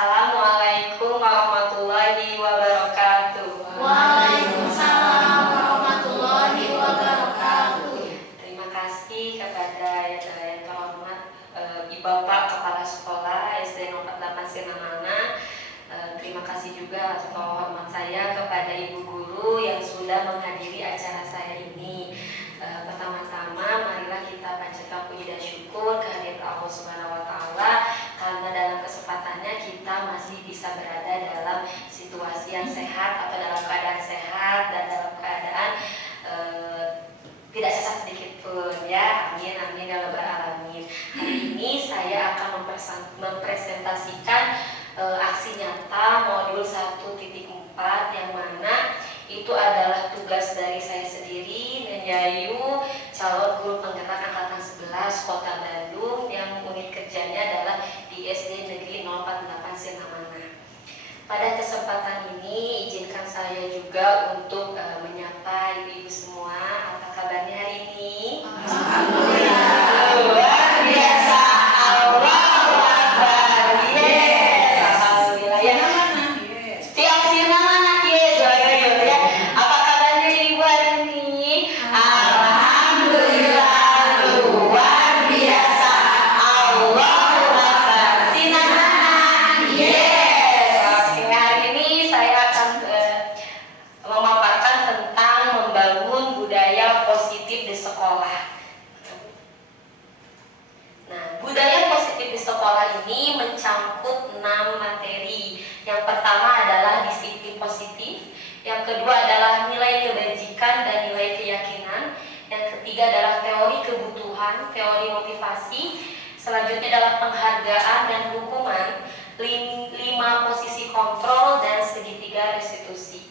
Assalamualaikum warahmatullahi wabarakatuh. Waalaikumsalam warahmatullahi wabarakatuh. Terima kasih kepada yang terhormat Ibu Bapak Kepala Sekolah SD 48 Sinamana. Terima kasih juga atas hormat saya kepada Ibu Guru yang sudah menghadiri acara saya ini. Pertama-tama marilah kita panjatkan puji dan syukur kehadirat Allah Subhanahu wa taala karena dalam kesempatannya kita masih bisa berada dalam situasi yang sehat atau dalam keadaan sehat dan dalam keadaan tidak sesak sedikit pun ya. Amin amin ya rabbal alamin. Hari ini saya akan mempresentasikan aksi nyata modul 1.4 yang mana itu adalah tugas dari saya sendiri, Nenyayu, calon guru penggerak angkatan 11 Kota Bandung yang unit kerjanya adalah di SD Negeri 048 Sinamana. Pada kesempatan ini izinkan saya juga untuk menyapa ibu-ibu semua. Apa kabarnya hari ini? Alhamdulillah. Luar biasa. Allahu Akbar. Yes. Alhamdulillah ya. Siap Sinamana yes. Ya. Apa kabarnya ibu hari ini? Alhamdulillah. Luar biasa. Allahu Akbar. Sinamana yes. Hari ini saya akan memaparkan tentang membangun budaya positif di sekolah. Nah, budaya positif di sekolah ini mencakup 6 materi. Yang pertama adalah disiplin positif, yang kedua adalah nilai kebajikan dan nilai keyakinan, yang ketiga adalah teori kebutuhan, teori motivasi, selanjutnya adalah penghargaan dan hukuman, 5 posisi kontrol, dan segitiga restitusi.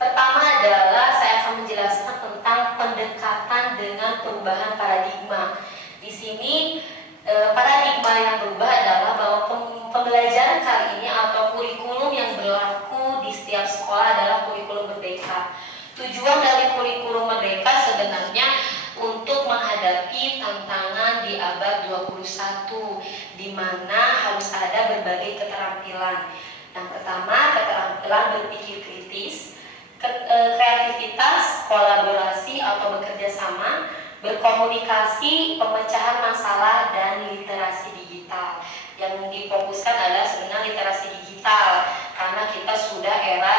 Pertama adalah saya akan menjelaskan tentang pendekatan dengan perubahan paradigma. Di sini paradigma yang berubah adalah bahwa pembelajaran kali ini atau kurikulum yang berlaku di setiap sekolah adalah kurikulum merdeka. Tujuan dari kurikulum merdeka sebenarnya untuk menghadapi tantangan di abad 21 di mana harus ada berbagai keterampilan. Yang pertama, keterampilan berpikir kritis, kreativitas, kolaborasi atau bekerja sama, berkomunikasi, pemecahan masalah, dan literasi digital. Yang difokuskan adalah sebenarnya literasi digital karena kita sudah era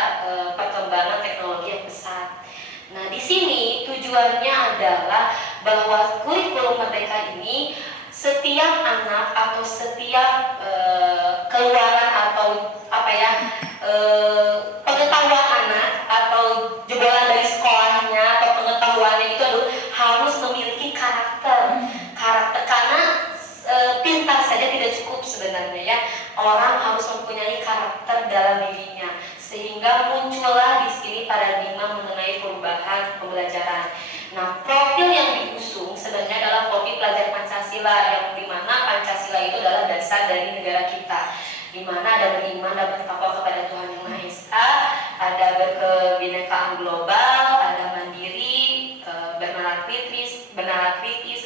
perkembangan teknologi yang pesat. Nah, di sini tujuannya adalah bahwa kurikulum merdeka ini setiap anak atau setiap keluaran atau pengetahuan anak atau jebolan dari sekolahnya atau pengetahuannya itu harus memiliki karakter karena pintar saja tidak cukup sebenarnya ya. Orang harus mempunyai karakter dalam dirinya sehingga muncullah di sini paradigma mengenai perubahan pembelajaran. Nah, profil yang diusung sebenarnya adalah profil pelajar Pancasila yang dimana Pancasila itu adalah dasar dari negara kita, dimana ada beriman dan bertakwa kepada Tuhan Yang Maha Esa, ada berkebinekaan global, ada mandiri, bernalar kritis,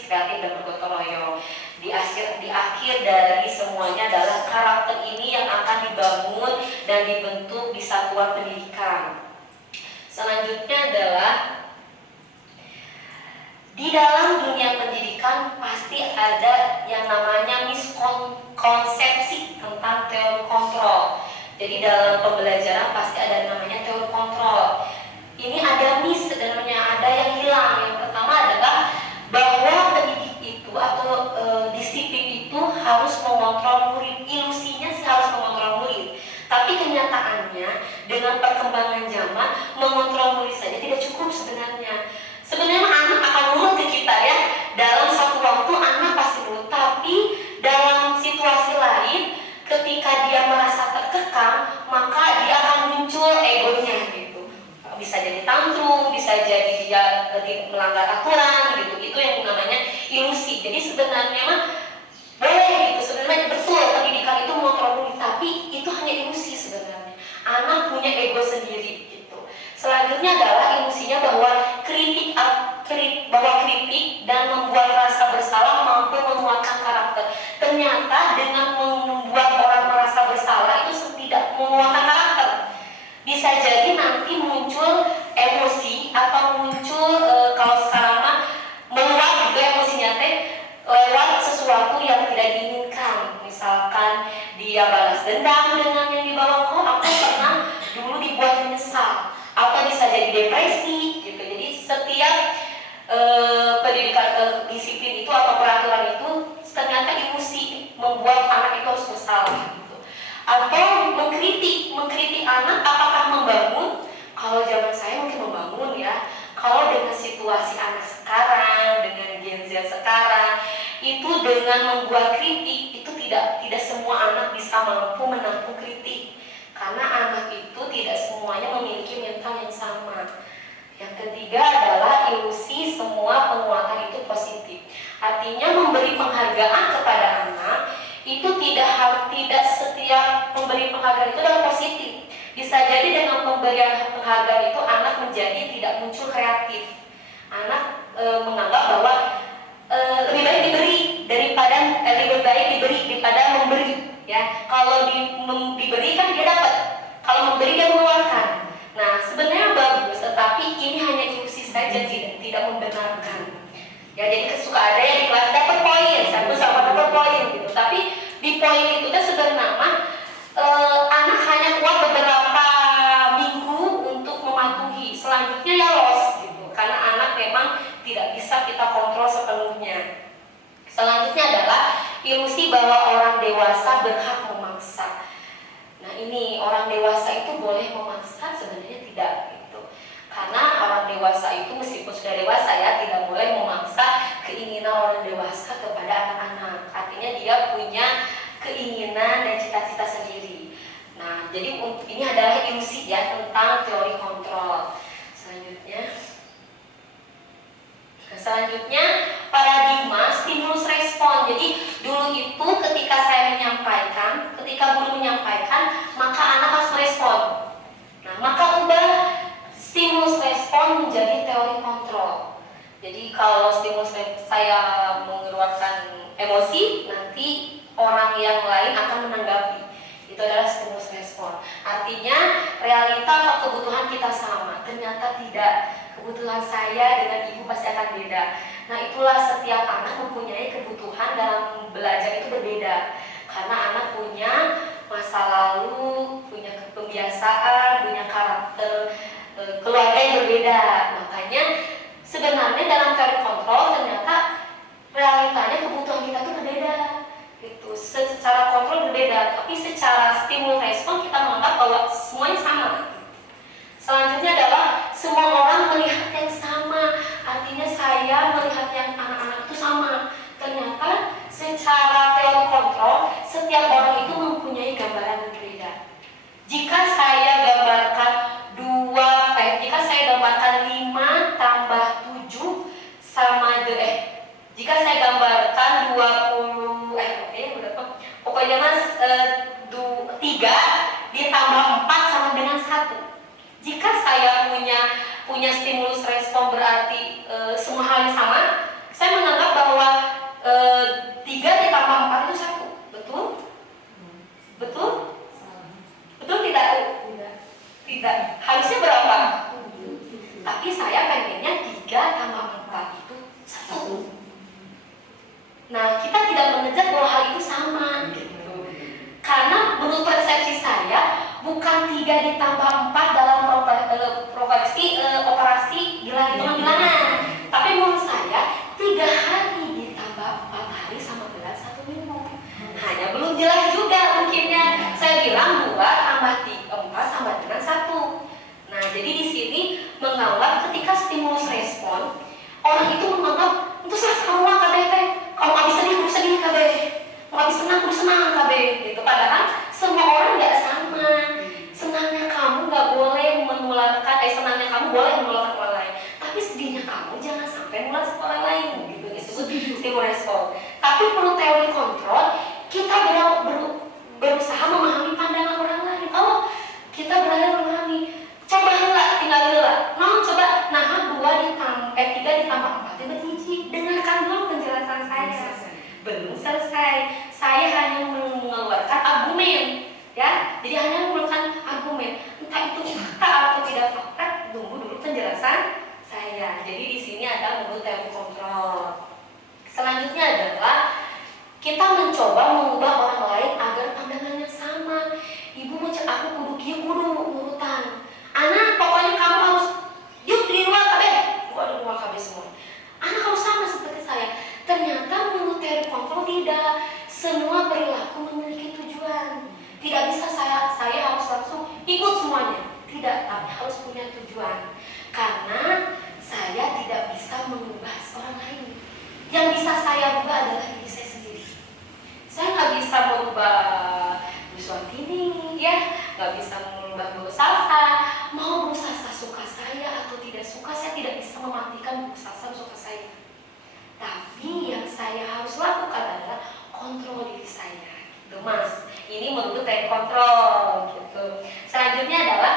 kreatif dan bergotong royong. Di akhir dari semuanya adalah karakter ini yang akan dibangun dan dibentuk di satuan pendidikan. Selanjutnya adalah di dalam dunia pendidikan pasti ada yang namanya miskonsepsi tentang teori kontrol. Jadi dalam pembelajaran pasti ada yang namanya teori kontrol. Ini ada sebenarnya ada yang hilang. Yang pertama adalah bahwa pendidik itu atau disiplin itu harus mengontrol murid. Ilusinya sih harus mengontrol murid. Tapi kenyataannya dengan perkembangan zaman mengontrol murid saja tidak cukup sebenarnya. Sebenarnya anak akan nurut ke kita ya. Dalam satu waktu anak pasti nurut. Tapi dalam situasi lain ketika dia merasa terkekang maka dia akan muncul egonya gitu. Bisa jadi tantrum, bisa jadi dia melanggar aturan gitu. Itu yang namanya ilusi. Jadi sebenarnya mah boleh gitu. Sebenarnya betul pendidikan itu mengontrol murid, tapi itu hanya ilusi sebenarnya. Anak punya ego sendiri gitu. Selanjutnya adalah ilusinya bahwa kritik dan membuat rasa bersalah mampu menguatkan karakter. Ternyata dengan membuat orang mengeluarkan karakter. Bisa jadi nanti muncul emosi atau muncul kalau sekarang mah meluap juga emosinya teh lewat sesuatu yang tidak diinginkan. Misalkan dia balas dendam dengan yang dibawa, kok aku pernah dulu dibuat menyesal, atau bisa jadi depresi gitu. Jadi setiap pendidikan disiplin itu atau peraturan itu ternyata emosi membuat anak itu harus bersalah gitu. Atau mengkritik anak apakah membangun. Kalau zaman saya mungkin membangun ya. Kalau dengan situasi anak sekarang, dengan Gen Z sekarang, itu dengan membuat kritik itu tidak semua anak bisa mampu menampung kritik, karena anak itu tidak semuanya memiliki mental yang sama. Yang ketiga adalah ilusi semua penguatan itu positif. Artinya memberi penghargaan kepada anak itu tidak setiap memberi penghargaan itu adalah positif. Bisa jadi dengan pemberian penghargaan itu anak menjadi tidak muncul kreatif. Anak menganggap bahwa lebih baik diberi daripada memberi. Ya, kalau diberi kan dia dapat, kalau memberi dia mengeluarkan. Nah, sebenarnya bagus, tetapi ini hanya ilusi saja, tidak membenarkan. Ya, jadi suka ada yang di kelas dapat poin, satu sama dapat poin gitu. Tapi di poin itu kan sebenarnya anak hanya kuat beberapa minggu untuk mematuhi, selanjutnya ya loss gitu, karena anak memang tidak bisa kita kontrol sepenuhnya. Selanjutnya adalah ilusi bahwa orang dewasa berhak memaksa. Nah, ini orang dewasa itu boleh memaksa, sebenarnya tidak gitu. Karena orang dewasa itu meskipun sudah dewasa ya, tidak boleh memaksa keinginan orang dewasa kepada anak-anak. Artinya dia punya keinginan dan cita-cita sendiri. Nah, jadi ini adalah ilusi ya tentang teori kontrol. Selanjutnya paradigma stimulus respon. Jadi dulu itu ketika guru menyampaikan, maka anak harus merespon. Nah, maka ubah stimulus respon menjadi teori kontrol. Jadi kalau stimulus saya mengeluarkan emosi, nanti orang yang lain akan menanggapi. Itu adalah stimulus respon. Artinya realita atau kebutuhan kita sama, ternyata tidak. Kebutuhan saya dengan ibu pasti akan beda. Nah, itulah setiap anak mempunyai kebutuhan dalam belajar itu berbeda. Karena anak punya masa lalu, punya kebiasaan, punya karakter keluarga yang berbeda. Makanya sebenarnya dalam teori kontrol ternyata realitanya kebutuhan kita itu berbeda. Itu secara kontrol berbeda, tapi secara stimulus respon kita menganggap bahwa semuanya sama. Selanjutnya adalah semua orang melihat yang sama. Artinya saya melihat yang anak-anak itu sama. Ternyata secara teori kontrol setiap orang itu mempunyai gambaran yang berbeda. Jika saya gambarkan 5 tambah 7 sama jika saya gambarkan 3 ditambah 4 sama dengan 1. Jika saya punya stimulus respon berarti semua hal yang sama, saya menganggap bahwa 3 ditambah 4 itu 1. Betul? Betul? Betul tidak? Tidak. Harusnya berapa? Tapi saya pengennya 3 tambah 4 itu 1. Nah, kita tidak mengejar bahwa hal itu sama gitu. Karena menurut persepsi saya bukan 3 ditambah 4 dalam operasi hitung-hitungan. Tapi menurut saya 3 hari ditambah 4 hari sama dengan 1 minggu. Hanya belum jelas juga mungkinnya. Saya bilang 2 tambah 4 sama dengan 1. Nah, jadi di sini menganggap ketika stimulus respon, orang itu menganggap itu sama KB. Kalau nggak bisa sedih, sedih KB. Nggak bisa senang KB. Gitu. Padahal semua orang nggak sama. Senangnya kamu nggak boleh menularkan, senangnya kamu boleh menularkan orang lain. Tapi sedihnya kamu jangan sampai menular ke orang lain. Gitu. Disebut stimulus respon. Tapi perlu teori kontrol, kita berusaha memahami pandangan orang lain. Oh, kita berani memahami. Coba tinggal heula. Nah, coba 3 ditambah 4 itu hiji. Dengarkan dulu penjelasan saya. Belum selesai. Saya hanya mengeluarkan argumen. ya. Jadi hanya menggunakan argumen, entah itu fakta atau tidak fakta, tunggu dulu penjelasan saya. Jadi di sini ada menurut teori kontrol. Selanjutnya adalah kita mencoba mengubah orang lain agar pandangannya sama. Ibu mau cek aku kudu kieu kudu urutan. Anak pokoknya kamu harus yuk di luar kabeh. Gua di luar kabeh semua. Anak harus sama seperti saya. Ternyata menurut teori kontrol tidak. Semua perilaku memiliki tujuan. Tidak bisa saya harus langsung ikut semuanya. Tidak, tapi harus punya tujuan. Karena saya tidak bisa mengubah orang lain. Yang bisa saya ubah adalah diri saya sendiri. Saya nggak bisa merubah Bu Suantini, ya, nggak bisa merubah Bu Salsa. Mau Bu Salsa suka saya atau tidak suka, saya tidak bisa mematikan Bu Salsa suka saya. Tapi yang saya harus lakukan adalah kontrol diri saya, gitu Mas. Ini menurut teknik kontrol, gitu. Selanjutnya adalah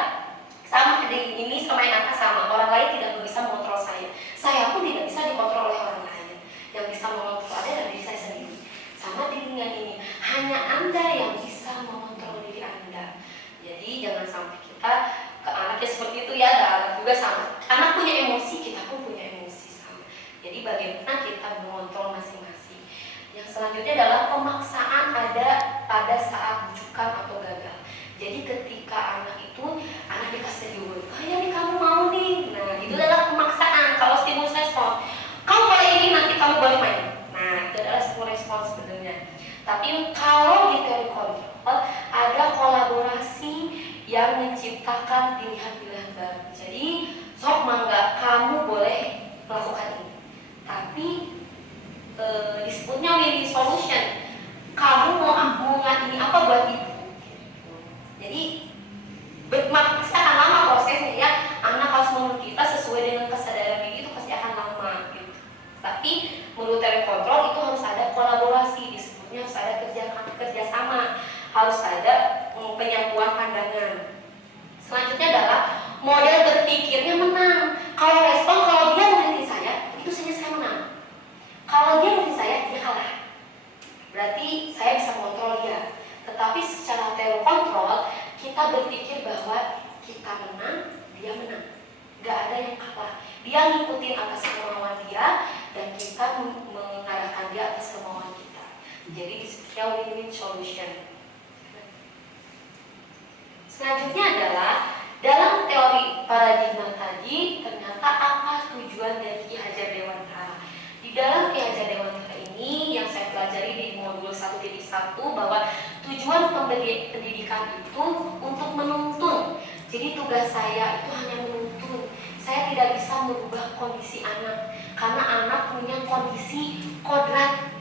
sama ini sama yang atas sama. Orang lain tidak bisa mengontrol saya. Saya pun tidak bisa dikontrol oleh orang lain. Yang bisa mengontrol adalah diri saya sendiri. Sama di dunia ini, hanya Anda yang bisa mengontrol diri Anda. Jadi jangan sampai kita ke anaknya seperti itu ya. Ada anak juga sama. Anak punya emosi, kita pun punya emosi sama. Jadi bagaimana kita mengontrol masing-masing. Yang selanjutnya adalah pemaksaan ada pada saat bujukan atau gagal. Jadi ketika anak dikasih stimulus, ya nih kamu mau nih. Nah itu adalah pemaksaan. Kalau stimulus respon, kamu boleh ini nanti kamu boleh main. Nah itu adalah stimulus respon sebenarnya. Tapi kalau di teori kontrol ada kolaborasi yang menciptakan pilihan-pilihan baru. Jadi sok mangga kamu boleh melakukan ini. Tapi disebutnya win-win solution. Kamu mau ini apa buat ibu? Jadi pasti akan lama prosesnya ya. Anak harus menurut kita sesuai dengan kesadaran diri itu pasti akan lama gitu. Tapi menurut teori kontrol itu harus ada kolaborasi, disebutnya harus ada kerja sama, harus ada penyatuan pandangan. Selanjutnya adalah model berpikirnya menang. Kalau respon, kalau dia mengerti saya, itu saja saya menang. Kalau dia mengerti saya, dia kalah. Berarti saya bisa mengontrol dia. Tetapi secara teori kontrol, kita berpikir bahwa kita menang, dia menang. Gak ada yang kalah. Dia ngikutin atas kemauan dia, dan kita mengarahkan dia atas kemauan kita. Jadi disebutnya win-win solution. Selanjutnya adalah dalam teori paradigma tadi, ternyata apa tujuan dari Ki Hajar Dewantara? Di dalam Ki Hajar Dewantara ini yang saya pelajari di modul 1.1 bahwa tujuan pendidikan itu untuk menuntun. Jadi tugas saya itu hanya menuntun. Saya tidak bisa merubah kondisi anak karena anak punya kondisi kodrat.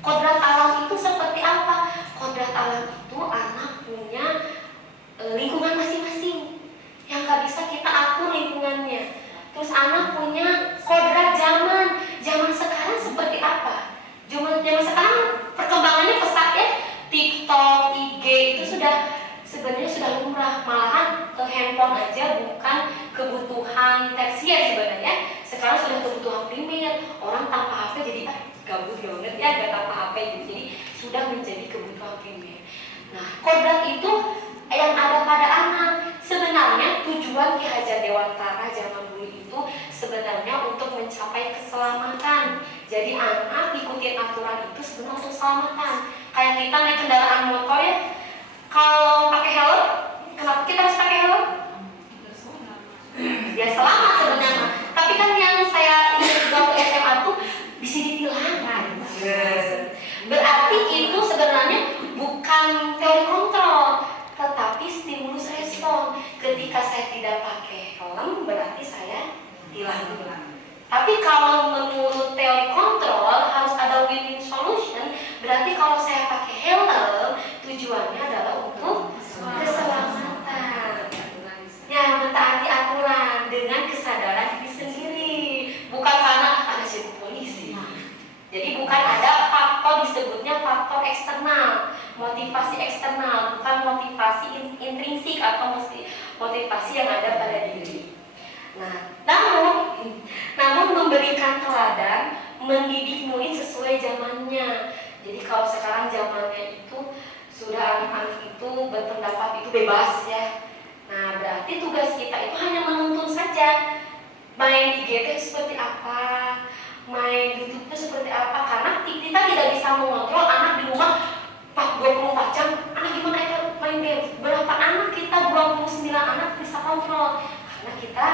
Kodrat alam itu seperti apa? Kodrat alam itu anak punya lingkungan masing-masing yang gak bisa kita atur lingkungannya. Terus anak punya kodrat zaman sekarang seperti apa? Zaman sekarang perkembangannya pesat ya. TikTok, IG itu sebenarnya sudah lumrah. Malahan handphone aja bukan kebutuhan tersier sebenarnya. Sekarang sudah kebutuhan primer. Orang tanpa HP jadi gabut banget ya, gak tanpa HP jadi sudah menjadi kebutuhan primer. Nah, kodrat itu yang ada pada anak. Sebenarnya tujuan Ki Hajar Dewantara zaman dulu itu sebenarnya untuk mencapai keselamatan. Jadi anak ikutin aturan itu sebenarnya untuk keselamatan. Kayak kita naik kendaraan motor ya, kalau pakai helm, kenapa kita harus pakai helm? Ya selamat sebenarnya. Tapi kan yang saya ingat waktu SMA tuh bisa ditilang. Berarti itu sebenarnya bukan teori kontrol, tetapi stimulus respon. Ketika saya tidak pakai helm, berarti saya tilang. Tapi kalau menurut teori kontrol harus ada win-win solution. Berarti kalau saya pakai helm, tujuannya adalah untuk keselamatan. Ya, mentaati aturan dengan kesadaran diri sendiri, bukan karena ada sibuk polisi. Jadi bukan ada faktor, disebutnya faktor eksternal, motivasi eksternal, bukan motivasi intrinsik atau motivasi yang ada pada diri. Nah, namun memberikan teladan, mendidik murid sesuai zamannya. Jadi kalau sekarang zamannya itu sudah anak-anak itu berpendapat itu bebas ya. Nah, berarti tugas kita itu hanya menuntun saja. Main di GT seperti apa, main YouTube itu seperti apa, karena kita tidak bisa mengontrol anak di rumah 24 jam. Anak gimana ya main game? Berapa anak kita, 29 anak bisa kontrol? Karena kita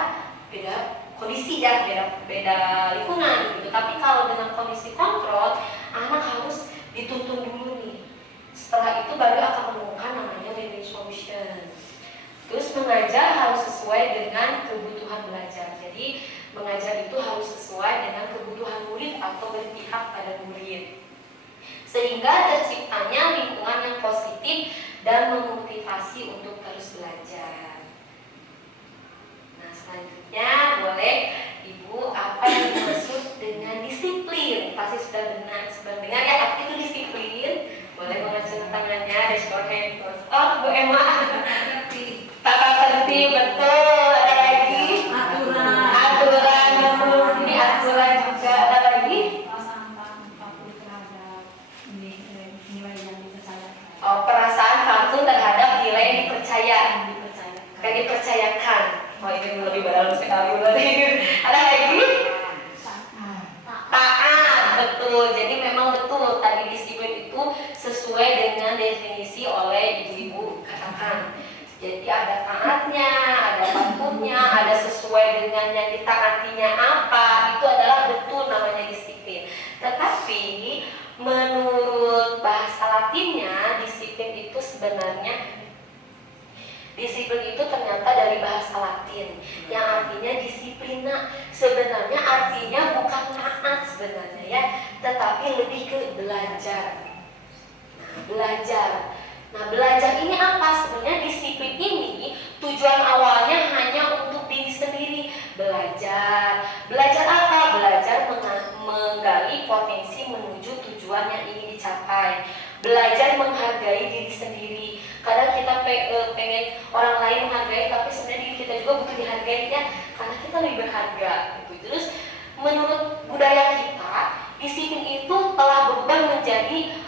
beda kondisi ya, beda lingkungan gitu. Tapi kalau dengan kondisi kontrol, anak harus dituntun dulu nih. Setelah itu baru akan menemukan namanya win-win solution. Terus mengajar harus sesuai dengan kebutuhan belajar. Jadi mengajar itu harus sesuai dengan kebutuhan murid atau berpihak pada murid, sehingga terciptanya lingkungan yang positif dan memotivasi untuk terus belajar. Nah, selanjutnya boleh Ibu, apa yang dimaksud dengan disiplin? Pasti sudah dengar ya, apa itu disiplin? Boleh mengacungkan tangannya, raise your hand. Oh, Bu Emma. Tata tertib, betul. Ada lagi? Aturan, betul. Ini aturan juga. Ada lagi? Oh, perasaan patuh terhadap nilai yang dipercayakan. Oh, ini lebih dalam sekali berarti. Ada lagi? Taat, betul. Jadi memang betul tadi disiplin itu sesuai dengan definisi oleh ibu-ibu katakan. Jadi ada taatnya, ada patuhnya, ada sesuai dengan yang ditaatinya apa. Itu adalah betul namanya disiplin. Tetapi menurut bahasa Latinnya, disiplin itu sebenarnya ternyata dari bahasa Latin yang artinya disiplina. Sebenarnya artinya bukan taat sebenarnya ya, tetapi lebih ke belajar. Nah, belajar ini apa? Sebenarnya disiplin ini tujuan awalnya hanya untuk diri sendiri. Belajar apa? Belajar menggali potensi menuju tujuan yang ingin dicapai. Belajar menghargai diri sendiri. Kadang kita pengen orang lain menghargai, tapi sebenarnya diri kita juga butuh dihargai ya, karena kita lebih berharga gitu. Terus menurut budaya kita, disiplin itu telah berubah menjadi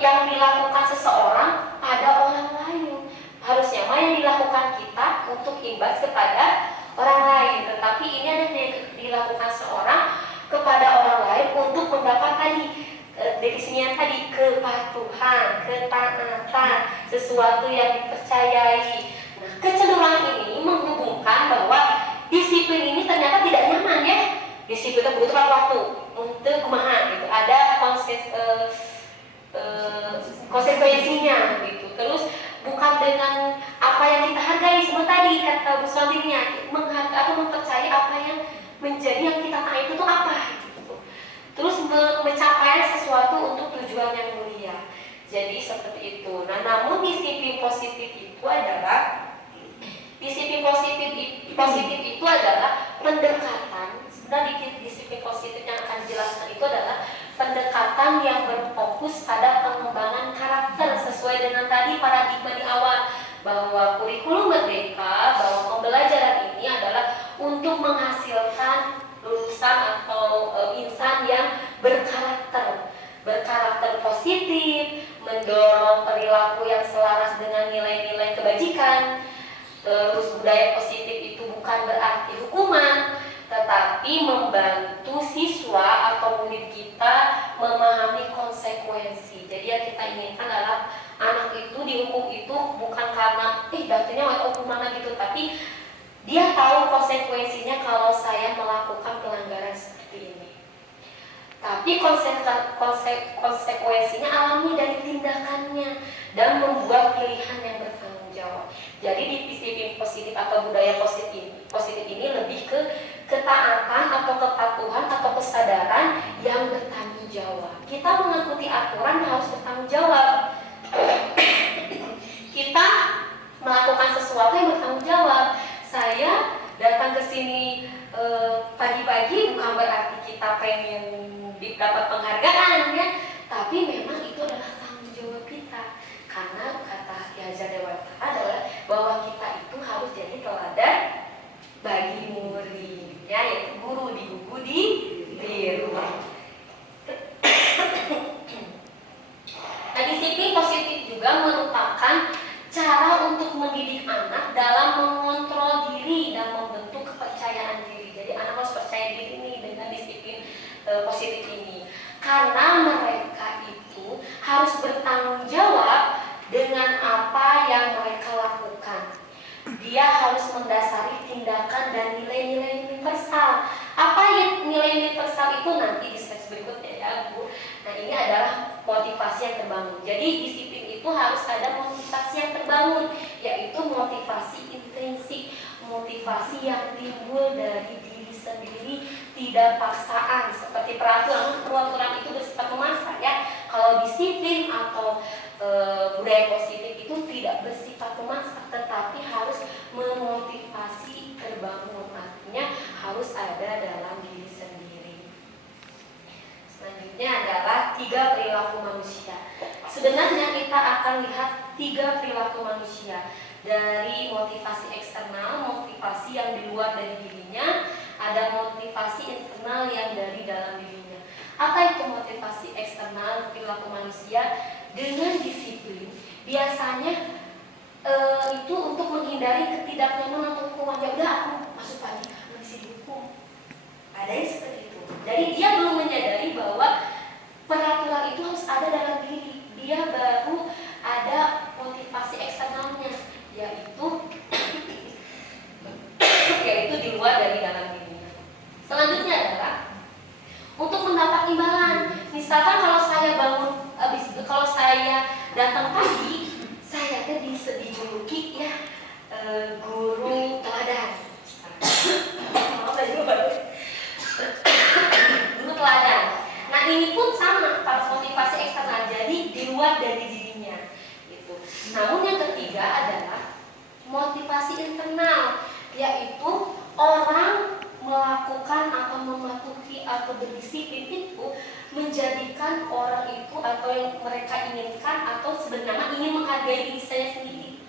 yang dilakukan seseorang pada orang lain. Harusnya yang dilakukan kita untuk imbas kepada orang lain, tetapi ini ada yang dilakukan seorang kepada orang lain untuk mendapat tadi definisinya tadi kepatuhan, ketaatan, sesuatu yang dipercayai. Nah, kecenderungan ini menghubungkan bahwa disiplin ini ternyata tidak nyaman ya. Disiplin itu membutuhkan waktu untuk kumaha gitu. Ada konsekuensinya gitu. Terus bukan dengan apa yang kita hargai semua tadi kata Bu Swantinya, menghargai atau mempercayai apa yang menjadi yang kita tahu itu tuh apa gitu. Terus mencapai sesuatu untuk tujuan yang mulia. Jadi seperti itu. Nah, namun disiplin positif itu adalah pendekatan. Sebenarnya disiplin positif yang akan dijelaskan itu adalah pendekatan yang berfokus pada pengembangan karakter sesuai dengan tadi paradigma di awal, bahwa kurikulum merdeka, bahwa pembelajaran ini adalah untuk menghasilkan lulusan atau insan yang berkarakter positif, mendorong perilaku yang selaras dengan nilai-nilai kebajikan. Terus budaya positif itu bukan berarti hukuman, tetapi membantu siswa atau murid kita memahami konsekuensi. Jadi yang kita inginkan adalah anak itu dihukum itu bukan karena dapetnya hukuman gitu, tapi dia tahu konsekuensinya kalau saya melakukan pelanggaran seperti ini. Tapi konsekuensinya alami dari tindakannya dan membuat pilihan yang bertanggung jawab. Jadi di disiplin positif atau budaya positif ini lebih ke ketaatan atau kepatuhan atau kesadaran yang bertanggung jawab. Kita mengikuti aturan harus bertanggung jawab. Kita melakukan sesuatu yang bertanggung jawab. Saya datang ke sini pagi-pagi bukan berarti kita pengen dapat penghargaan ya, tapi memang itu adalah tanggung jawab kita. Karena kata Ki Hajar Dewantara adalah bahwa kita itu harus jadi teladan bagi muridnya, yaitu guru di buku di rumah. Nah, disiplin positif karena mereka itu harus bertanggung jawab dengan apa yang mereka lakukan. Dia harus mendasari tindakan dan nilai-nilai universal. Apa yang nilai universal itu nanti di slide berikutnya ya Bu. Nah ini adalah motivasi yang terbangun. Jadi disiplin itu harus ada motivasi yang terbangun, yaitu motivasi intrinsik, motivasi yang timbul dari diri sendiri, tidak paksaan. Seperti peraturan itu bersifat memaksa ya. Kalau disiplin atau budaya positif itu tidak bersifat memaksa, tetapi harus memotivasi terbangun. Artinya harus ada dalam diri sendiri. Selanjutnya adalah 3 perilaku manusia. Sebenarnya kita akan lihat 3 perilaku manusia. Dari motivasi eksternal, motivasi yang di luar dari dirinya, ada motivasi internal yang dari dalam dirinya. Apa itu motivasi eksternal perilaku manusia? Dengan disiplin, biasanya itu untuk menghindari ketidaknyamanan atau hukuman. Ya udah aku masuk pagi, masih dihukum. Ada yang seperti itu. Jadi dia belum menyadari bahwa peraturan itu harus ada dalam diri. Dia baru ada motivasi eksternalnya, yaitu di luar dari dalam dirinya. Selanjutnya adalah untuk mendapat imbalan. Misalkan kalau saya datang pagi, saya dijuluki ya guru teladan. Guru teladan. Nah ini pun sama pada motivasi eksternal, jadi di luar dari dirinya. Gitu. Namun yang ketiga adalah motivasi internal, yaitu orang melakukan atau mematuhi atau berdisiplin itu menjadikan orang itu atau yang mereka inginkan atau sebenarnya ingin menghargai diri saya sendiri.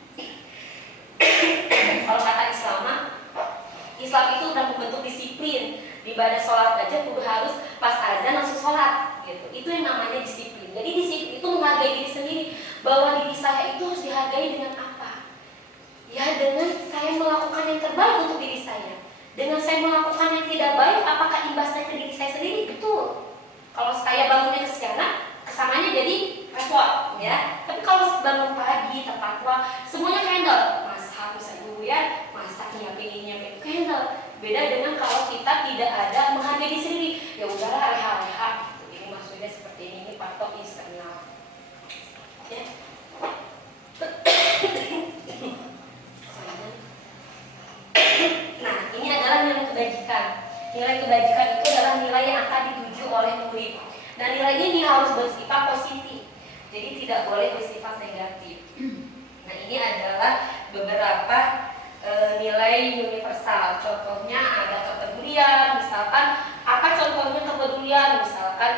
Kalau kata Islam itu udah membentuk disiplin. Di ibadah sholat aja kudu harus pas azan langsung sholat gitu. Itu yang namanya disiplin. Jadi disiplin itu menghargai diri sendiri, bahwa diri saya itu harus dihargai dengan apa? Ya dengan saya melakukan yang terbaik untuk diri saya. Dengan saya melakukan yang tidak baik, apakah imbasnya ke diri saya sendiri? Betul. Kalau saya bangunnya kesiangan, kesananya jadi repot, ya. Tapi kalau bangun pagi, tepat waktu, semuanya handle. Masak, misalnya dulu ya, masak nyiapin handle. Beda dengan kalau kita tidak ada menghargai diri sendiri. Ya udahlah, leha-leha. Ini maksudnya seperti ini patok eksternal. Ya. Nah, ini adalah nilai kebajikan. Nilai kebajikan itu adalah nilai yang akan dituju oleh murid. Dan nilai ini harus bersifat positif, jadi tidak boleh bersifat negatif. Nah, ini adalah beberapa nilai universal. Contohnya ada kepedulian, misalkan apa contohnya kepedulian? Misalkan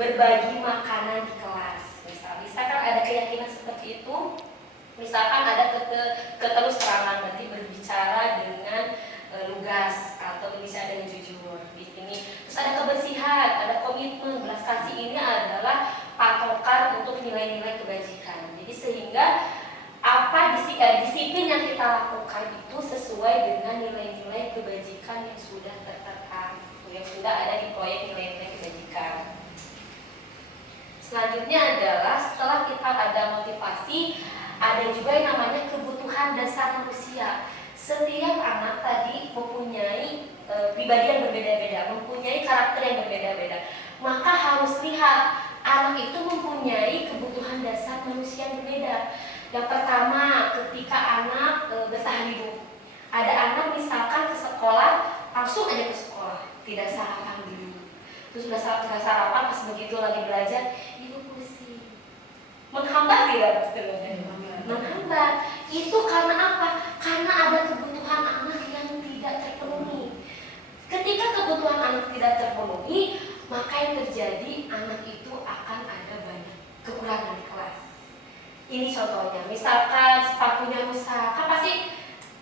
berbagi makanan di kelas. Misalkan ada keyakinan seperti itu. Misalkan ada keterus-terangan, berarti berbicara dengan lugas atau berbicara dengan jujur di sini. Terus ada kebersihan, ada komitmen, belas kasih. Ini adalah patokan untuk nilai-nilai kebajikan. Jadi sehingga disiplin yang kita lakukan itu sesuai dengan nilai-nilai kebajikan yang sudah tertera, yang sudah ada di proyek nilai-nilai kebajikan. Selanjutnya adalah setelah kita ada motivasi, ada juga yang namanya kebutuhan dasar manusia. Setiap anak tadi mempunyai pribadi yang berbeda-beda, mempunyai karakter yang berbeda-beda. Maka harus lihat anak itu mempunyai kebutuhan dasar manusia yang berbeda. Yang pertama, ketika anak bertahan hidup. Ada anak misalkan ke sekolah, langsung aja ke sekolah, tidak sarapan dulu. Terus udah sarapan, pas begitu lagi belajar, ibu pusing. Menghambat tidak? Menghambat. Itu karena apa? Karena ada kebutuhan anak yang tidak terpenuhi. Ketika kebutuhan anak tidak terpenuhi, maka yang terjadi anak itu akan ada banyak kekurangan di kelas. Ini contohnya, misalkan sepatunya rusak, kan pasti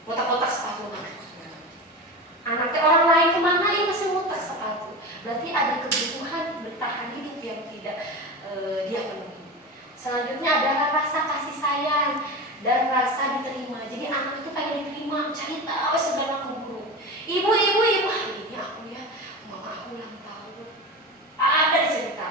kotak-kotak sepatu anaknya orang lain kemana ini masih muter sepatu. Berarti ada kebutuhan bertahan hidup yang tidak dia penuhi. Selanjutnya adalah rasa kasih sayang dan rasa diterima. Jadi anak itu pengen diterima, cari tahu segala keburu. Ibu, hari ini aku ya, mama aku ulang tahun. Ada cerita,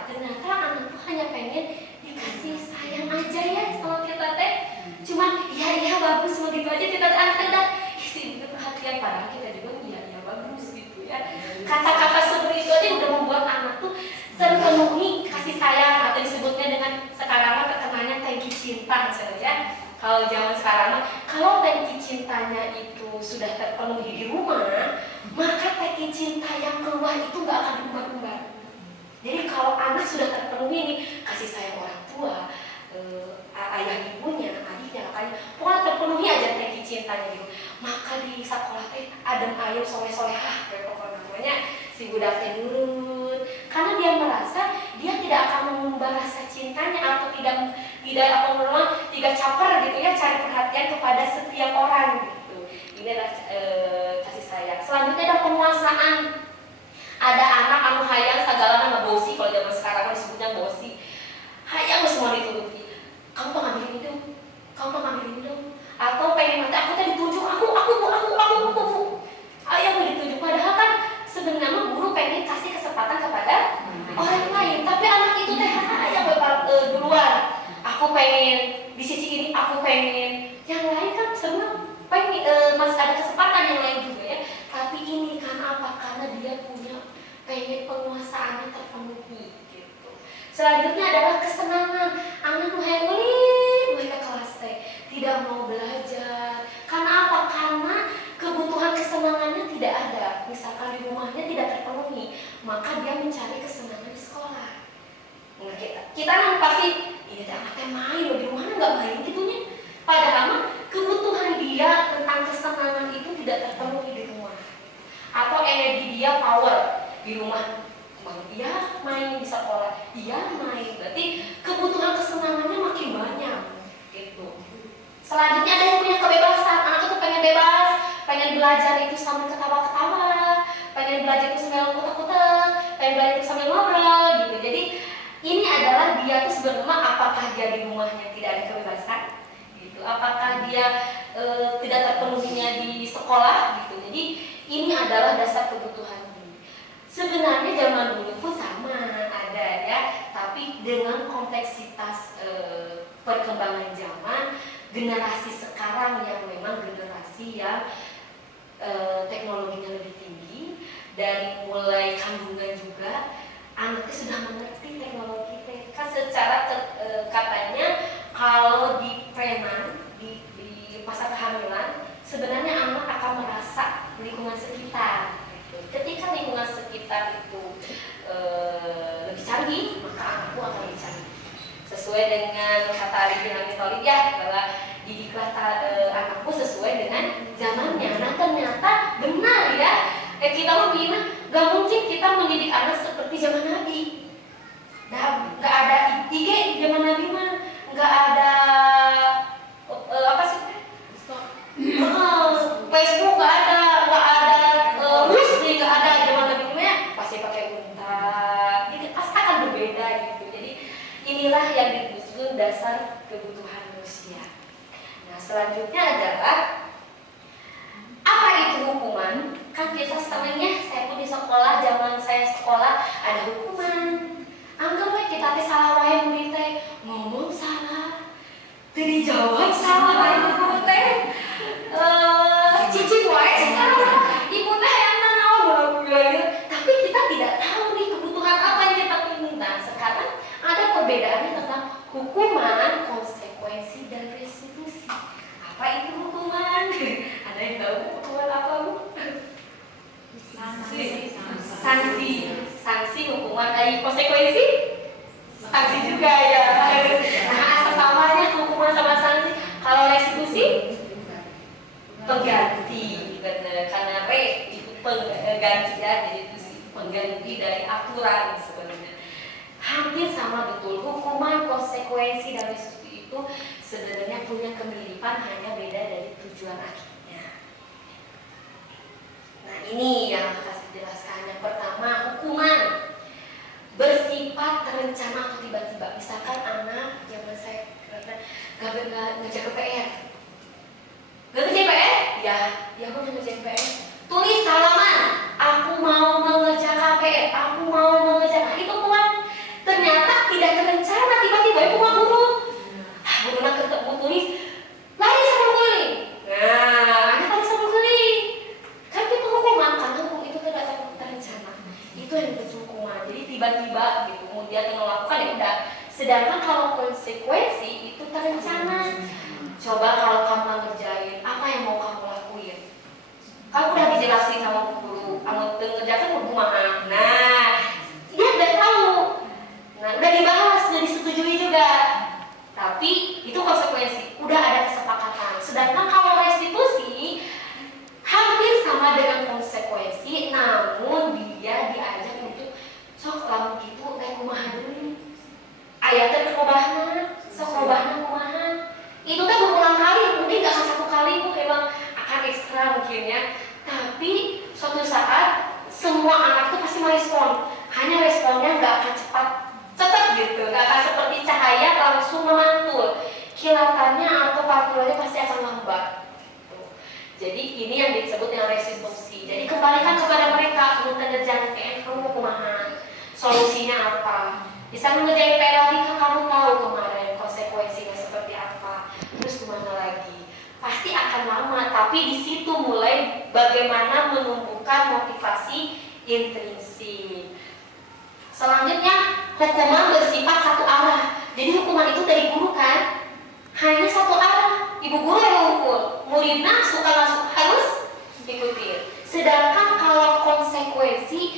Kalau zaman sekarang mah, kalau tangki cintanya itu sudah terpenuhi di rumah, maka tangki cinta yang keluar itu nggak akan berubah-ubah. Jadi kalau anak sudah terpenuhi nih kasih sayang orang tua, ayah ibunya, adiknya, kakaknya, pokoknya terpenuhi aja tangki cintanya gitu. Maka di sekolah teh adem ayem soleh-solehah, kayak pokoknya namanya si budak teh nurut, karena dia merasa dia tidak akan mengubah rasa cintanya atau tidak apa namanya tidak caper gitu ya, cari perhatian kepada setiap orang gitu. Ini adalah kasih sayang. Selanjutnya ada penguasaan. Ada anak anu hayang segala nama bosi, kalau zaman sekarang disebutnya bosi. Hayang semua dituruti. Kamu pengambil ini dong, kamu pengambil ini dong. Atau pengen nanti aku tadi ditunjuk, aku. Ayah mau ditunjuk, padahal kan sebenarnya guru pengen kasih kesempatan kepada orang lain, tapi anak itu teh ayah duluan. Aku pengen di sisi ini, aku pengen. Yang lain kan semua pengen masih ada kesempatan yang lain juga ya. Tapi ini kan apa? Karena dia punya pengen penguasaannya terpenuhi gitu. Selanjutnya adalah kesenangan. Anak tuh yang mereka kelas teh tidak mau belajar. Karena apa? Karena kebutuhan kesenangannya tidak ada. Misalkan di rumahnya tidak terpenuhi, maka dia mencari kesenangan di sekolah. Nah, kita kan pasti ini anaknya main loh, di rumahnya nggak main gitunya. Padahal kebutuhan dia tentang kesenangan itu tidak terpenuhi di rumah. Atau energi dia power di rumah, dia main di sekolah, dia main. Berarti kebutuhan kesenangannya makin banyak gitu. Selanjutnya ada yang punya kebebasan. Anak itu pengen bebas, pengen belajar itu sambil ketawa-ketawa, pengen belajar itu sambil kutek-kutek, pengen belajar itu sambil ngobrol gitu. Jadi ini adalah dia tuh sebenarnya apakah dia di rumahnya tidak ada kebebasan gitu, apakah dia tidak terpenuhinya di sekolah gitu. Jadi ini adalah dasar kebutuhan. Sebenarnya zaman dulu pun sama ada ya, tapi dengan kompleksitas perkembangan zaman, generasi sekarang yang memang generasi yang teknologinya lebih tinggi, dari mulai kandungan juga anaknya sudah mengerti teknologi. Kan secara katanya kalau di preman di masa kehamilan sebenarnya anak akan merasa lingkungan sekitar. Ketika lingkungan sekitar itu lebih canggih, maka anakku akan lebih canggih. Sesuai dengan kata Regina Mitoli ya, bahwa didiklah anakku sesuai dengan zamannya. Nah ternyata benar ya. Kita membina, gak mungkin kita mendidik anak seperti zaman Nabi. Nah, gak ada IG zaman Nabi mah, gak ada apa sih? Facebook gak ada Wisli gak ada zaman Nabi mah, pasti pakai unta. Jadi pasti akan berbeda gitu. Jadi inilah yang disebut dasar kebutuhan manusia. Nah selanjutnya adalah apa itu hukuman? Kan kita sebenarnya saya pun di sekolah, zaman saya sekolah ada hukuman. Anggaplah kita teh salah wae murid teh, ngomong salah, dijawab salah ibu teh, cicing wae salah, ibu teh yang naon bilang. Tapi kita tidak tahu nih kebutuhan apa yang kita minta. Sekarang ada perbedaannya tentang hukuman, konsekuensi dan restitusi. Apa itu hukuman? Ada yang tahu hukuman apa bu? Sanksi hukuman, konsekuensi sanksi juga ya. Nah sesamanya hukuman sama sanksi. Kalau restitusi pengganti, benar, karena itu pengganti ya, jadi itu pengganti dari aturan sebenarnya. Hampir sama betul, hukuman, konsekuensi dan restitusi itu sebenarnya punya kemiripan, hanya beda dari tujuan akhirnya. Nah ini yang kasih jelaskan. Yang pertama, hukuman bersifat terencana atau tiba-tiba. Misalkan anak zaman saya gak ngerjakan PR. Gak ngerjain PR? Ya aku ngerjain PR. Tulis halaman, aku mau mengerjakan PR, aku mau mengerjakan. Itu hukuman. Ternyata tidak terencana, tiba-tiba itu guru. Guru nak tulis, lari sama keliling. Nah, anak lari sama keliling. Kan itu hukuman, karena hukum itu tidak terencana. Itu yang disebut hukuman. Jadi tiba-tiba gitu, kemudian yang melakukan ya udah. Sedangkan kalau konsekuensi itu terencana. Coba kalau kamu nggak ngerjain, apa yang mau kamu lakuin? Kamu udah dijelasin sama guru, kamu ngerjakan kumaha. Nah, dia udah tahu. Nah, udah dibahas, udah disetujui juga. Tapi itu konsekuensi, udah ada kesepakatan. Sedangkan kalau restitusi hampir sama dengan konsekuensi, namun dia diajak untuk sok lamun gitu kayak kumaha dulu. Ayatnya kerubahna, sok kerubahna kumaha. Itu kan berulang kali, mungkin gak satu kali bu, emang akan ekstra mungkin ya. Tapi suatu saat semua anak tuh pasti merespon. Hanya responnya gak akan cepat gitu, gak akan seperti cahaya langsung memantul. Kilatannya atau partikelnya pasti akan lambat. Jadi ini yang disebut dengan restitusi. Jadi kembalikan kepada mereka, kamu ngerjain PR, kamu mau kumaha, solusinya apa. Bisa ngerjain PR lagi kan kamu tahu kemarin konsekuensinya seperti apa. Terus kemana lagi? Pasti akan lama, tapi di situ mulai bagaimana menumbuhkan motivasi intrinsik. Selanjutnya, hukuman bersifat satu arah. Jadi hukuman itu dari guru kan? Hanya satu arah. Ibu guru yang mengukur, muridnya suka nggak suka harus ikuti. Sedangkan kalau konsekuensi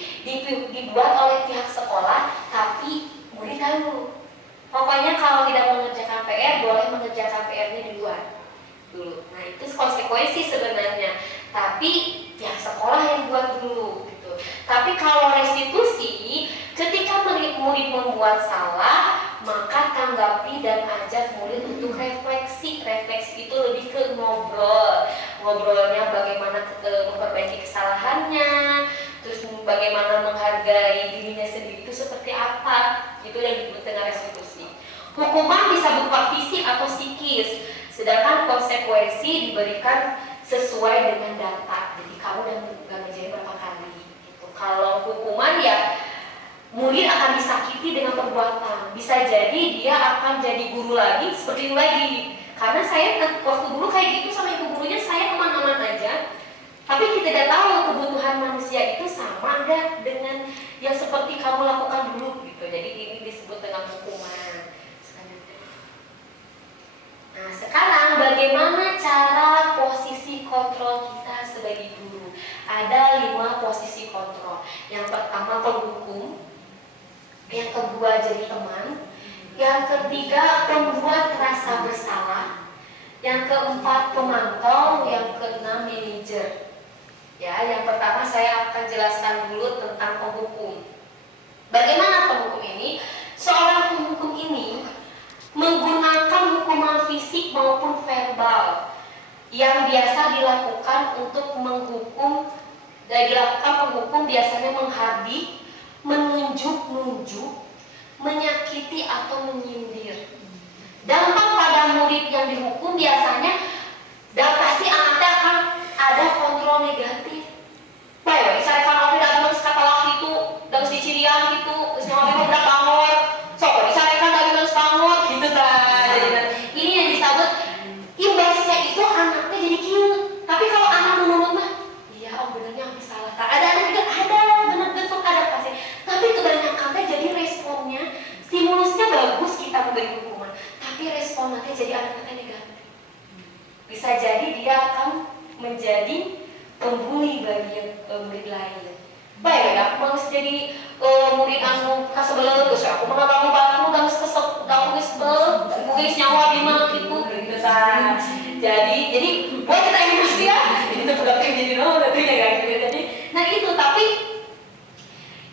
dibuat oleh pihak sekolah, tapi murid tahu. Pokoknya kalau tidak mengerjakan PR, boleh mengerjakan PR-nya di luar dulu. Nah itu konsekuensi sebenarnya. Tapi pihak sekolah yang buat dulu. Gitu. Tapi kalau restitusi, ketika murid membuat salah, maka tanggapi dan ajak murid untuk refleksi. Refleksi itu lebih ke ngobrolnya bagaimana memperbaiki kesalahannya, terus bagaimana menghargai dirinya sendiri itu seperti apa. Itu yang disebut dengan restitusi. Hukuman bisa berupa fisik atau psikis, sedangkan konsekuensi diberikan sesuai dengan data. Jadi kamu udah ngerjain berapa kali gitu. Kalau hukuman ya murid akan disakiti dengan perbuatan. Bisa jadi dia akan jadi guru lagi seperti itu lagi. Karena saya waktu dulu kayak gitu sama ibu gurunya, saya aman-aman aja. Tapi kita tidak tahu kebutuhan manusia itu sama enggak dengan yang seperti kamu lakukan dulu gitu. Jadi ini disebut dengan hukuman. Nah sekarang bagaimana cara posisi kontrol kita sebagai guru? Ada 5 posisi kontrol. Yang pertama penghukum, yang kedua jadi teman, yang ketiga pembuat rasa bersalah, yang keempat pemantau, yang keenam manajer. Ya, yang pertama saya akan jelaskan dulu tentang penghukum. Bagaimana penghukum ini? Seorang penghukum ini menggunakan hukuman fisik maupun verbal yang biasa dilakukan untuk menghukum. Dan dilakukan penghukum biasanya menghardik, menunjuk-nunjuk, menyakiti atau menyindir. Dampak pada murid yang dihukum biasanya dan pasti anaknya akan ada kontrol negatif. Baik, saya kalau tidak harus katalah itu dan dicirian gitu, terus nyawa udah bangun, so disarankan dari harus bangun gitu ta. Jadi ini yang disebut imbasnya itu anaknya jadi cute. Tapi kalau anak menurut mah, iya om benernya habis salah. Ada anak juga ada bener-bener ada pasti. Tapi kebanyakan jadi responnya, stimulusnya bagus kita memberi hukuman, tapi responnya jadi anak-anak negatif. Bisa jadi dia akan menjadi pembuli bagi murid lain. Baik, aku mau jadi murid anu kasebel terus aku mau kamu harus kesel, kamu kesebel, mungkin nyawa di mana gitu kan. Jadi buat kita emosi ya, itu juga kayak jadi tapi ya gitu. Jadi, nah itu tapi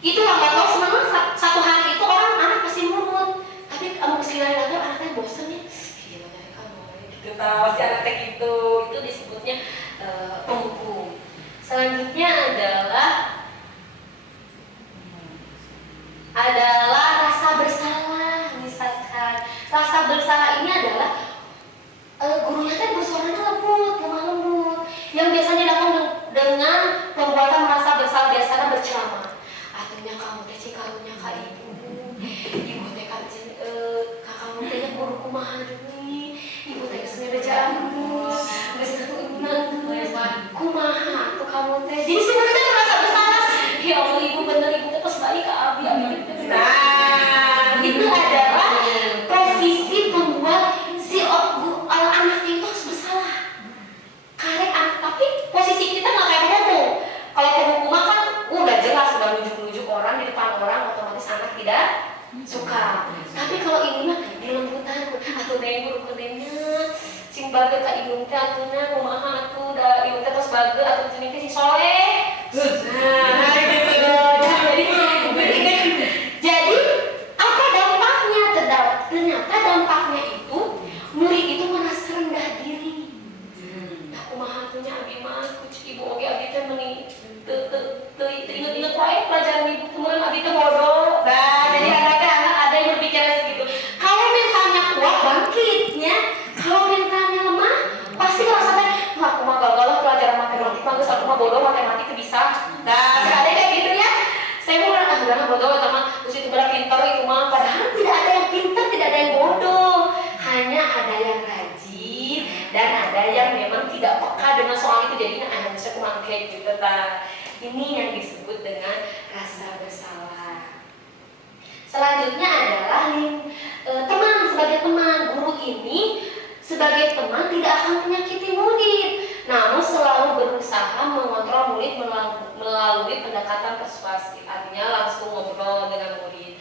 itu lambat laun sebenarnya satu hari itu orang anak pasti nurut. Tapi kamu kesini lagi anaknya bosan ya. Gimana ya kamu gitu pasti anaknya gitu. Itu disebutnya penghukum. Selanjutnya adalah rasa bersalah. Misalkan rasa bersalah ini adalah gurunya kan bersuaranya lembut, lemah lembut. Yang biasanya datang dengan pembuatan rasa bersalah biasanya berceramah. Artinya kamu teh cikarunya ka ibu teh kakakmu teh guru kumaha deui, ibu teh geus ngedejaan geus kumaha tuh kamu teh. Jadi sebenarnya merasa bersalah. Ya Allah ibu bener, ibu teh pas balik ke abi. Nah, itu adalah posisi pembuat si anak itu tidak suka. Tapi kalau ini mah dilembutan atuh neng guru kunengnya cing bage ka indung teh atuhna kumaha atuh da indung teh tos bage atuh cenah teh si soleh. Nah, gitu. Jadi apa dampaknya? Ternyata dampaknya itu murid itu merasa rendah diri. Nah, kumaha atuh nya abi mah kucing ibu oge abi teh meuni teu inget-inget wae pelajaran ibu kemudian abi teh bodoh. Nah, jadi ada yang berbicara segitu. Kalau mentalnya kuat bangkitnya, kalau mentalnya lemah pasti ngerasa teh aku mah gagal lah pelajaran matematik, bagus aku mah bodoh matematik teu bisa. Nah, ada kayak gitu ya. Saya mau udah bodoh teman, terus itu berat pintar itu mah, padahal tidak ada yang pintar, tidak ada yang bodoh, hanya ada yang rajin dan ada yang memang tidak peka dengan soal itu, jadinya bisa kurang kayak gitu. Ini yang disebut dengan rasa bersalah. Selanjutnya adalah teman. Sebagai teman, guru ini sebagai teman tidak akan menyakiti murid, namun selalu berusaha mengontrol murid melalui pendekatan persuasif, artinya langsung ngobrol dengan murid.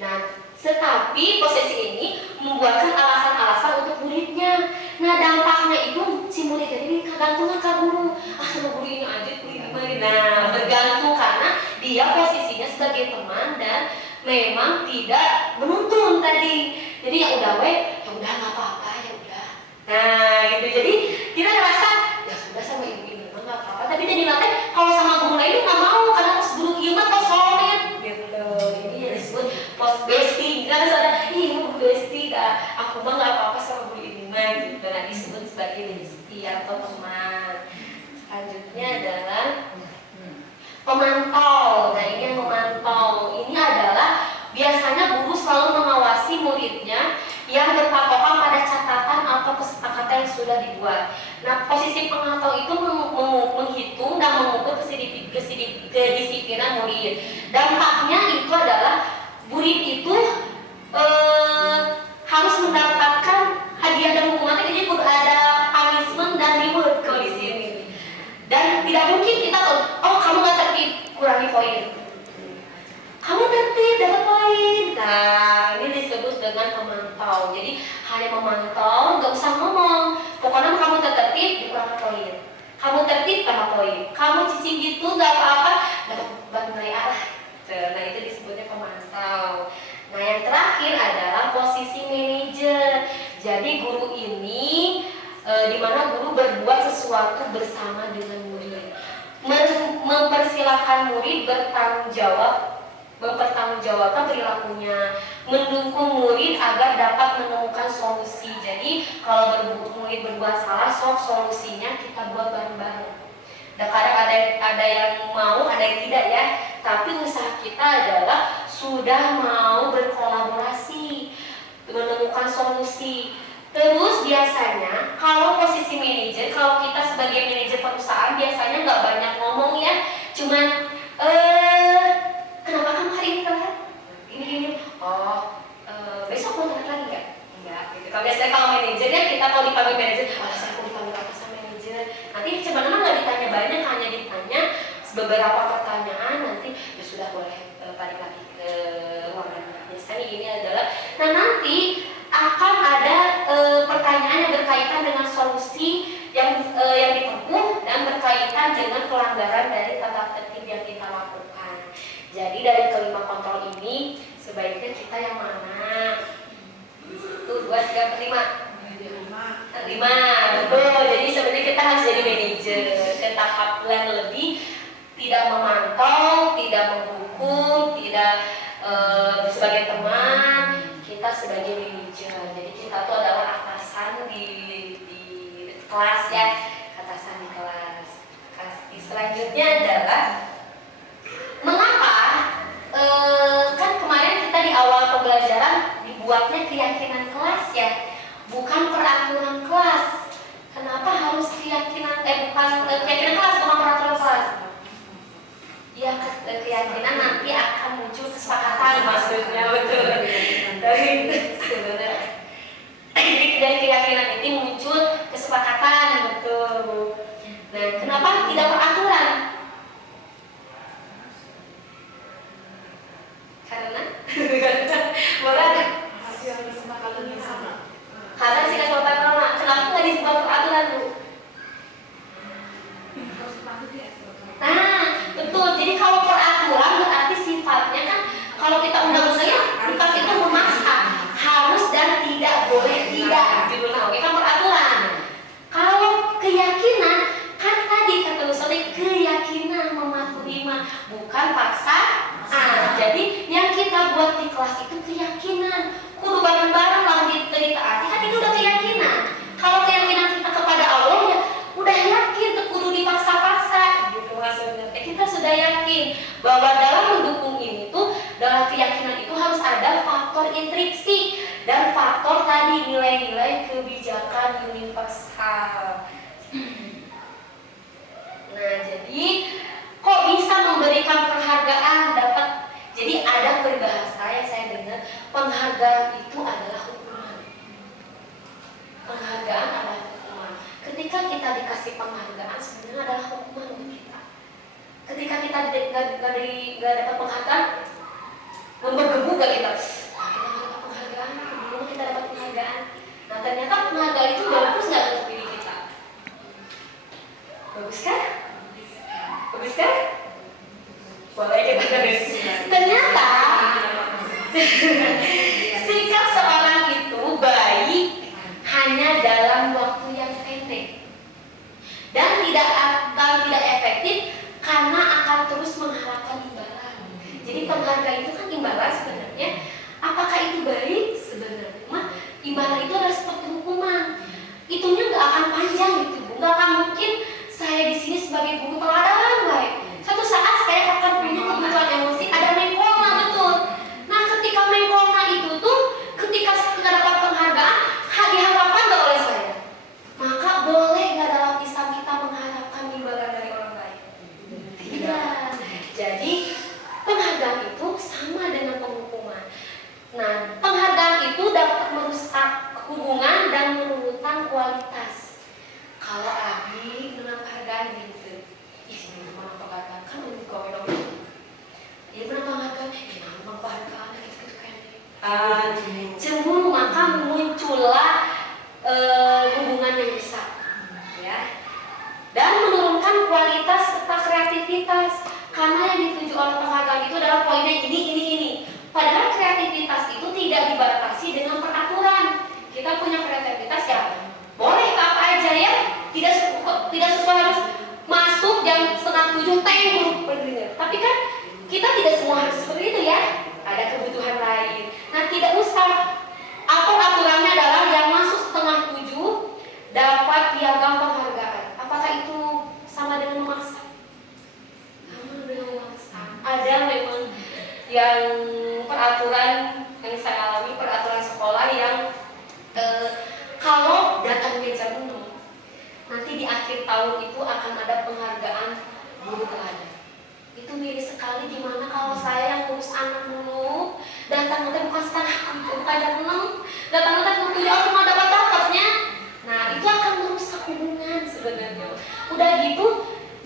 Nah, tetapi posisi ini membuatkan alasan-alasan untuk muridnya. Nah, dampaknya itu si murid ini kegantungan ke guru. Sama guru ini aja, guru ini mari. Nah, bergantung karena dia posisinya sebagai teman dan memang tidak menuntun tadi. Jadi ya udah nggak apa-apa, ya udah. Nah, gitu. Jadi kita ngerasa ya sudah sama ibu ini memang nggak apa-apa. Tapi jadi nanti kalau sama guru lain nggak mau karena pas guru gimana pas solid gitu. Ini yang disebut post bestie. Kita harus ada guru bestie. Aku mah nggak apa-apa sama guru ini mah gitu. Nah, disebut sebagai bestie atau teman. Selanjutnya adalah pemantau. Nah, ini yang memantau. Ini adalah biasanya guru selalu mengawasi muridnya yang berpatokan pada catatan atau kesepakatan yang sudah dibuat. Nah, posisi pemantau itu menghitung dan mengukur kedisiplinan murid. Dampaknya itu adalah murid itu harus mendapatkan hadiah dan hukuman. Jadi ada punishment dan reward kalau di sini. Dan tidak mungkin kita kamu nggak tertib, kurangi poin. Kamu tertib, dapat poin. Nah, ini disebut dengan pemantau. Jadi hanya memantau, nggak usah ngomong. Pokoknya kamu tertib, dikurangi poin. Kamu tertib, tambah poin. Kamu cicing gitu, nggak apa-apa, dapat ban nilai A lah. Nah, itu disebutnya pemantau. Nah, yang terakhir adalah posisi manajer. Jadi guru ini di mana guru berbuat sesuatu bersama dengan murid, mempersilahkan murid mempertanggungjawabkan perilakunya, mendukung murid agar dapat menemukan solusi. Jadi kalau murid berbuat salah, solusinya kita buat bareng-bareng. Dan kadang ada yang mau, ada yang tidak ya. Tapi usaha kita adalah sudah mau berkolaborasi, menemukan solusi. Terus biasanya kalau posisi manajer, kalau kita sebagai manajer perusahaan biasanya nggak banyak ngomong ya, cuman kenapa kamu hari ini telat? Ini, besok mau telat lagi nggak? Enggak. Gitu. Kalau biasanya kalau manajer ya kita kalau dipanggil manajer, saya mau dipanggil apa sama manajer? Nanti sebenarnya nggak ditanya banyak, hanya ditanya beberapa pertanyaan, nanti ya sudah boleh balik lagi ke ruangan. Biasanya ini adalah, nah nanti akan ada pertanyaan yang berkaitan dengan solusi yang ditempuh dan berkaitan dengan pelanggaran dari tata tertib yang kita lakukan. Jadi dari kelima kontrol ini sebaiknya kita yang mana? 1, 2, 3, 4, 5. 5, betul. Jadi sebenarnya kita harus jadi manajer ke tahap yang lebih, tidak memantau, tidak menghukum, tidak sebagai teman, kita sebagai manajer. Jadi kita tuh adalah atasan di kelas ya, atasan di kelas. Selanjutnya adalah mengapa kan kemarin kita di awal pembelajaran dibuatnya keyakinan kelas ya, bukan peraturan kelas. Kenapa harus keyakinan keyakinan kelas, bukan peraturan kelas? Ya, keyakinan nanti akan muncul kesepakatan maksudnya, betul. Dari keyakinan ini muncul kesepakatan, betul. Nah, kenapa tidak peraturan? Karena Jadi kalau peraturan berarti sifatnya kan kalau kita undang-undangnya bukan itu memaksa, harus dan tidak boleh tidak judulnya. Oke kan peraturan. Kalau keyakinan kan tadi kata Ustaz keyakinan mematuhi bukan paksaan. Jadi yang kita buat di kelas itu keyakinan. Kudu bareng-bareng lah ditaati kan itu udah keyakinan. Kalau keyakinan kita kepada Allah ya udah yakin kudu dipaksa-paksa gitu maksudnya. Kita sudah yakin bahwa dalam mendukung ini tuh dalam keyakinan itu harus ada faktor intrinsik dan faktor tadi nilai-nilai kebijakan universal. Nah, jadi kok bisa memberikan penghargaan dapat. Jadi ada peribahasa yang saya dengar, penghargaan itu adalah hukuman. Penghargaan adalah hukuman. Ketika kita dikasih penghargaan sebenarnya adalah hukuman untuk kita. Ketika kita nggak dapat penghargaan, membergebu gak kita? Wah, kita nggak dapat penghargaan, sebelumnya kita dapat penghargaan. Nah ternyata penghargaan itu bagus nggak untuk diri kita? Bagus kan? Bagus kan? Boleh kita terus. Ternyata sikap seorang itu baik hanya dalam waktu yang pendek dan tidak efektif karena akan terus mengharapkan imbalan. Jadi penghargaan itu kan imbalan sebenarnya. Apakah itu baik? Sebenarnya imbalan itu adalah seperti hukuman. Itunya nggak akan panjang gitu, Bu. Nggak akan mungkin saya di sini sebagai guru teladan baik. Satu saat saya akan punya kebutuhan emosi, ada mengkoma betul. Nah, ketika mengkoma itu tuh, ketika saya nggak dapat penghargaan, diharapkan nggak oleh saya. Maka boleh nggak dalam Islam kita mengharapkan imbalan dari orang lain? Tidak. Jadi penghargaan itu sama dengan penghukuman. Nah, penghargaan itu dapat merusak hubungan dan menurunkan kualitas. Kalau Abi menang penghargaan gitu, ini menang penghargaan kan udah gawe dong. Dia menang penghargaan, ini menang penghargaan gitu kayaknya. Cemburu maka muncullah hubungan yang rusak, ya. Dan menurunkan kualitas serta kreativitas. Karena yang dituju oleh penghargaan itu adalah poinnya ini. Padahal kreativitas itu tidak dibatasi dengan peraturan. Kita punya kreativitas ya, boleh apa aja ya. Tidak sesuai harus masuk jam 6:30 berdirinya. Tapi kan kita tidak semua harus seperti itu ya. Ada kebutuhan lain. Nah tidak usah. Atau aturannya adalah yang masuk 6:30 dapat piagam penghargaan. Apakah itu sama dengan memaksa? Sama dengan memaksa. Ada memang yang peraturan yang saya alami, peraturan sekolah yang kalau datangnya jam 6, nanti di akhir tahun itu akan ada penghargaan guru teladan. Itu miris sekali. Gimana kalau saya yang ngurus anak dulu datang nanti bukan bukan jam 6, datang nanti 7 aku mau dapatnya. Nah itu akan merusak hubungan sebenarnya. Udah gitu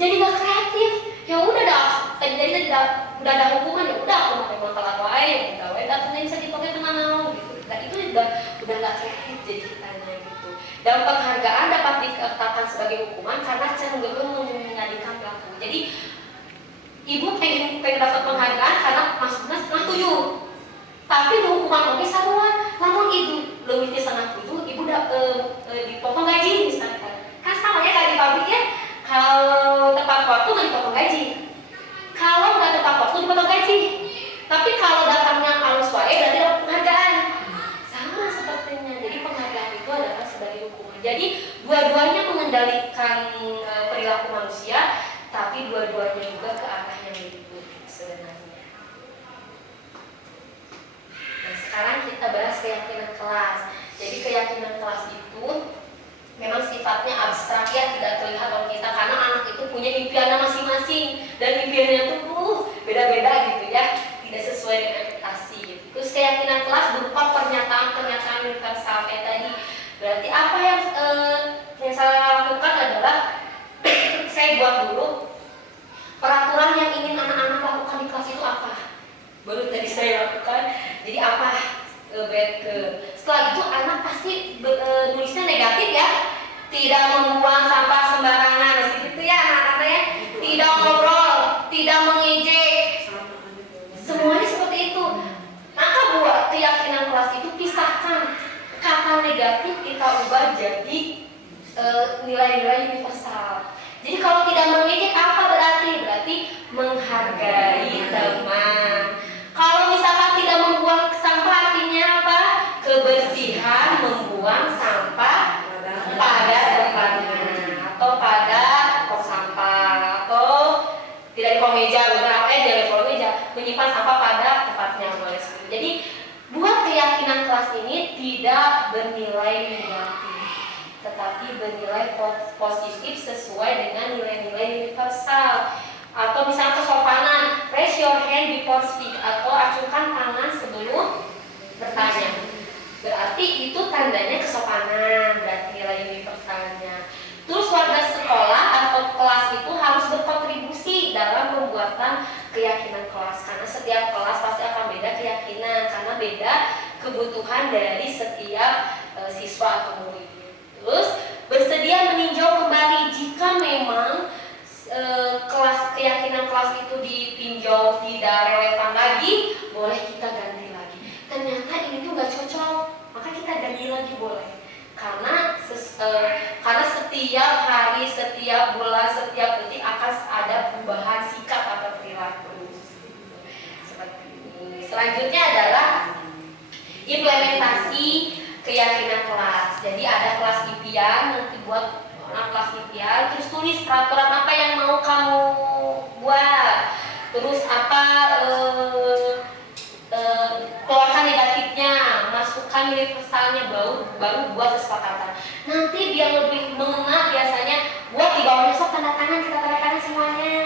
jadi nggak kreatif. Ya udah dah, jadi udah ada hukuman ya udah aku mau telat wae, udah wae datangnya bisa dipakai tenang gitu. Nah itu udah nggak kreatif jadi kitanya gitu. Dan penghargaan dapat dikatakan sebagai hukuman karena cenderung menjadikan pelaku. Jadi ibu pengen dapat penghargaan karena masuknya 6:30. Tapi hukuman oke sarua. Namun ibu lebih di 6:30, ibu dipotong gaji misalkan. Kan sama ya kayak di pabrik ya. Kalau tepat waktu nggak dipotong gaji. Kalau nggak tepat waktu dipotong gaji. Tapi kalau datangnya halus wae berarti dapat penghargaan. Sama sepertinya. Jadi penghargaan itu adalah sebagai hukuman. Jadi dua-duanya mengendalikan perilaku manusia, tapi dua-duanya juga ke arah yang lebih baik sebenarnya. Nah, sekarang kita bahas keyakinan kelas. Jadi keyakinan kelas itu memang sifatnya abstrak ya, tidak terlihat oleh kita karena anak itu punya impiannya masing-masing dan impiannya tuh beda-beda gitu ya, tidak sesuai dengan ekspektasi gitu. Terus keyakinan kelas berupa pernyataan universal kayak tadi. Berarti apa yang saya lakukan adalah saya buat dulu peraturan yang ingin anak-anak lakukan di kelas itu apa. Baru tadi saya lakukan. Jadi apa? Setelah itu anak pasti nulisnya negatif ya. Tidak membuang sampah sembarangan, gitu ya anak-anak ya. Tidak ngobrol, tidak nilai-nilai universal. Jadi kalau tidak mengejek apa berarti? Berarti menghargai teman. Kalau misalkan tidak membuang sampah artinya apa? Kebersihan membuang sampah pada tempatnya atau pada tong sampah atau tidak di kolong meja, di kolong meja, menyimpan sampah pada tempatnya boleh. Jadi buat keyakinan kelas ini tidak bernilai negatif, tetapi bernilai positif sesuai dengan nilai-nilai universal. Atau misalnya kesopanan, raise your hand before speak, atau acungkan tangan sebelum bertanya. Berarti itu tandanya kesopanan, berarti nilai universalnya. Terus warga sekolah atau kelas itu harus berkontribusi dalam pembuatan keyakinan kelas, karena setiap kelas pasti akan beda keyakinan, karena beda kebutuhan dari setiap siswa atau murid. Terus bersedia meninjau kembali jika memang kelas keyakinan kelas itu ditinjau tidak relevan lagi, boleh kita ganti lagi. Ternyata ini tuh nggak cocok, maka kita ganti lagi boleh. Karena setiap hari, setiap bulan, setiap detik akan ada perubahan sikap atau perilaku. Seperti ini. Selanjutnya adalah implementasi keyakinan kelas. Jadi ada kelas impian, nanti buat orang kelas impian, terus tulis peraturan apa yang mau kamu buat, terus apa keluarkan negatifnya, masukkan universalnya, baru buat kesepakatan. Nanti biar lebih mengena, biasanya buat di bawahnya sok tanda tangan, kita tanda tangan semuanya.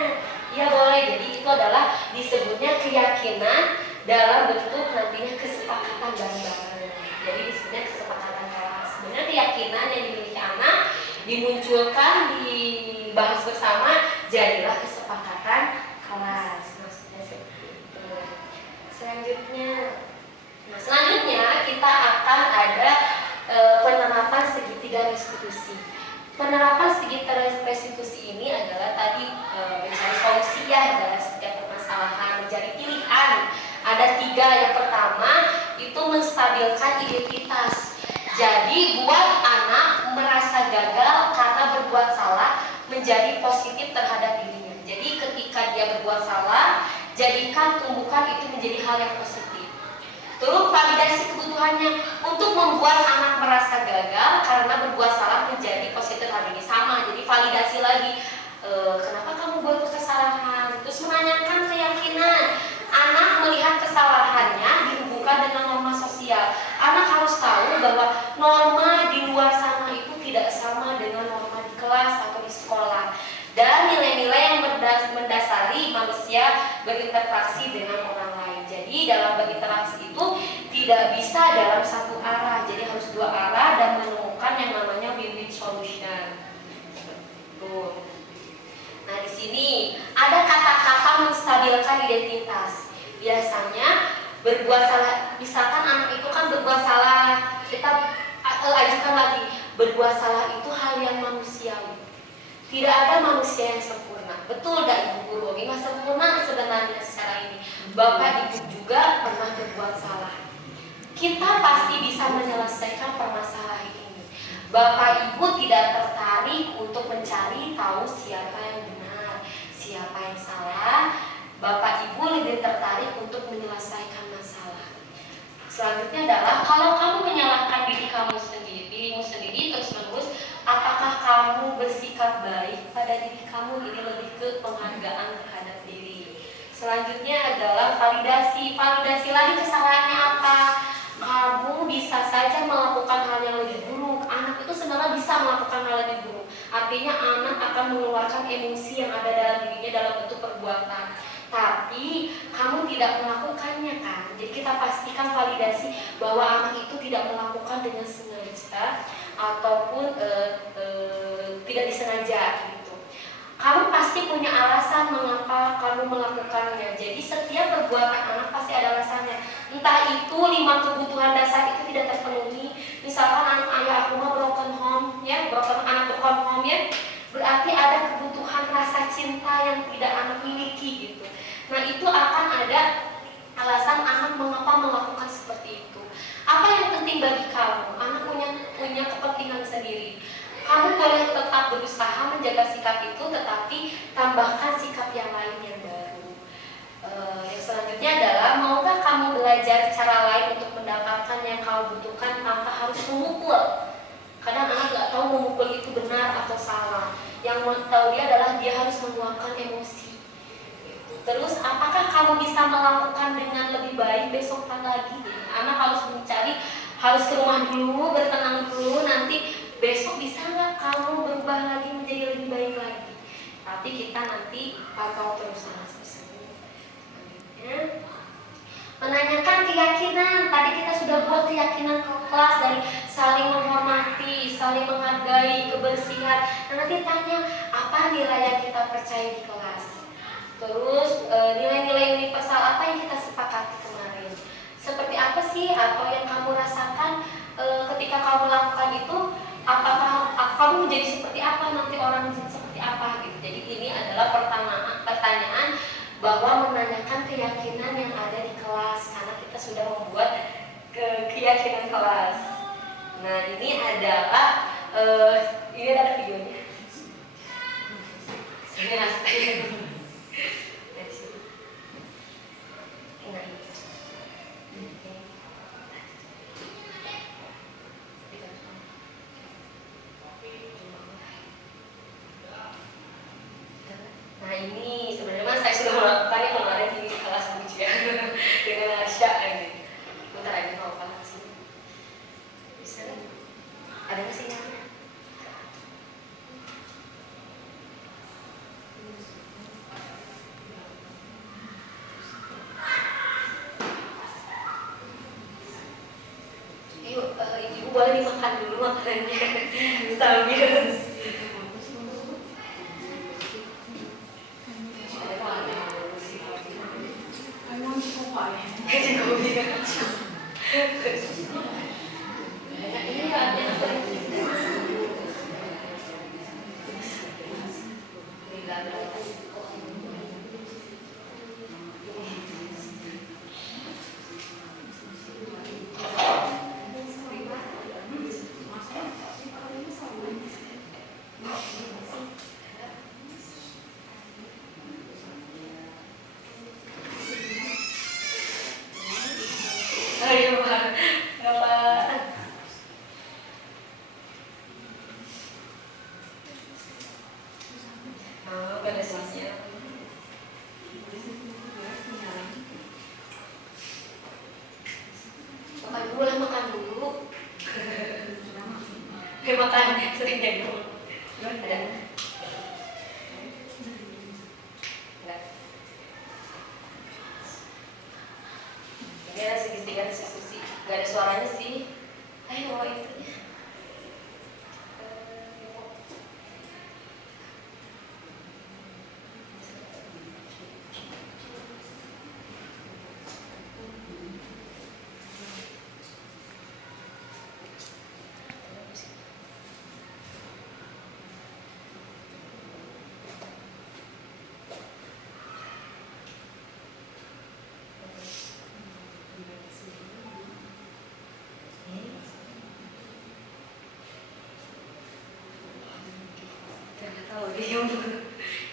Ya boleh. Jadi itu adalah disebutnya keyakinan dalam bentuk nantinya kesepakatan bareng-bareng. Jadi disebutnya kesepakatan kelas. Sebenarnya keyakinan yang dimiliki anak dimunculkan, dibahas bersama, jadilah kesepakatan kelas. Maksudnya seperti itu. Selanjutnya kita akan ada penerapan segitiga restitusi. Penerapan segitiga restitusi ini adalah tadi mencari solusi ya dalam setiap permasalahan, mencari pilihan. Ada 3. Yang pertama itu menstabilkan identitas. Jadi buat anak merasa gagal karena berbuat salah menjadi positif terhadap dirinya. Jadi ketika dia berbuat salah, jadikan tumbukan itu menjadi hal yang positif. Terus validasi kebutuhannya untuk membuat anak merasa gagal karena berbuat salah menjadi positif terhadap diri. Sama, jadi validasi lagi. Kenapa kamu buat kesalahan? Terus menanyakan keyakinan. Anak melihat kesalahannya dihubungkan dengan norma sosial. Anak harus tahu bahwa norma di luar sana itu tidak sama dengan norma di kelas atau di sekolah. Dan nilai-nilai yang mendasari manusia berinteraksi dengan orang lain. Jadi dalam berinteraksi itu tidak bisa dalam satu arah, jadi harus 2 arah dan menemukan yang namanya win-win solution. Tuh. Nah di sini ada kata-kata menstabilkan identitas. Biasanya berbuat salah, misalkan anak itu kan berbuat salah, kita ajukan lagi, berbuat salah itu hal yang manusiawi. Tidak ada manusia yang sempurna. Betul gak Ibu Guru? Nggak sempurna sebenarnya secara ini. Bapak Ibu juga pernah berbuat salah. Kita pasti bisa menyelesaikan permasalahan ini. Bapak Ibu tidak tertarik untuk mencari tahu siapa yang benar, siapa yang salah. Bapak Ibu lebih tertarik untuk menyelesaikan masalah. Selanjutnya adalah kalau kamu menyalahkan dirimu sendiri terus-menerus, apakah kamu bersikap baik pada diri kamu? Ini lebih ke penghargaan terhadap diri. Selanjutnya adalah validasi. Validasi lagi kesalahannya apa? Kamu bisa saja melakukan hal yang lebih buruk. Anak itu sebenarnya bisa melakukan hal yang lebih buruk. Artinya anak akan mengeluarkan emosi yang ada dalam dirinya dalam bentuk perbuatan. Tapi kamu tidak melakukannya kan? Jadi kita pastikan validasi bahwa anak itu tidak melakukan dengan sengaja ataupun tidak disengaja gitu. Kamu pasti punya alasan mengapa kamu melakukannya. Jadi setiap perbuatan anak pasti ada alasannya. Entah itu 5 kebutuhan dasar itu tidak terpenuhi. Misalkan anak ayah aku mah broken home ya, anak broken home ya. Berarti ada kebutuhan rasa cinta yang tidak anak miliki gitu. Nah itu akan ada alasan anak mengapa melakukan seperti itu. Apa yang penting bagi kamu? Anak punya kepentingan sendiri. Kamu boleh mereka butuhkan tanpa harus memukul. Kadang anak nggak tahu memukul itu benar atau salah. Yang mau tahu dia adalah dia harus meluapkan emosi. Terus apakah kamu bisa melakukan dengan lebih baik besok lagi? Anak harus mencari, harus ke rumah dulu, bertenang dulu, nanti besok bisa nggak kamu berubah lagi menjadi lebih baik lagi. Tapi kita nanti bakal terus selanjutnya. Menanyakan keyakinan. Tadi kita sudah buat keyakinan ke kelas dari saling menghormati, saling menghargai, kebersihan. Nah, nanti tanya apa nilai yang kita percaya di kelas. Terus nilai-nilai universal apa yang kita sepakati kemarin. Seperti apa sih atau yang kamu rasakan ketika kamu melakukan itu? Apakah kamu menjadi seperti apa, nanti orang menjadi seperti apa gitu. Jadi ini adalah pertanyaan bahwa menanyakan keyakinan yang ada di kelas, karena kita sudah membuat keyakinan kelas. Nah ini adalah ini ada videonya. Ini asli. Nah ini sebenarnya saya sudah melakukannya kemarin di kelas ujian dengan Arsya ini. Bentar aja mau apa sih? Bisa kan? Ada nggak sinyalnya? Ibu boleh dimakan dulu makanannya sambil. Makan sering jadi ada enggak ini ada segitiga susi nggak ada suaranya sih. Ayo bawa itunya.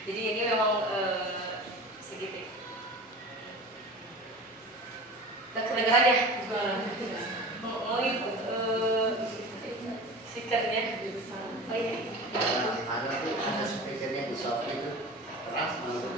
Jadi ini memang sedikit. Kedengaran ya? Mau itu speakernya? Oh iya. Ada speakernya di soft itu keras banget.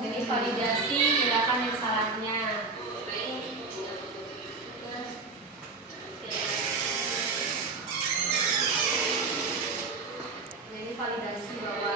Jadi validasi tindakan yang salahnya. Jadi validasi bahwa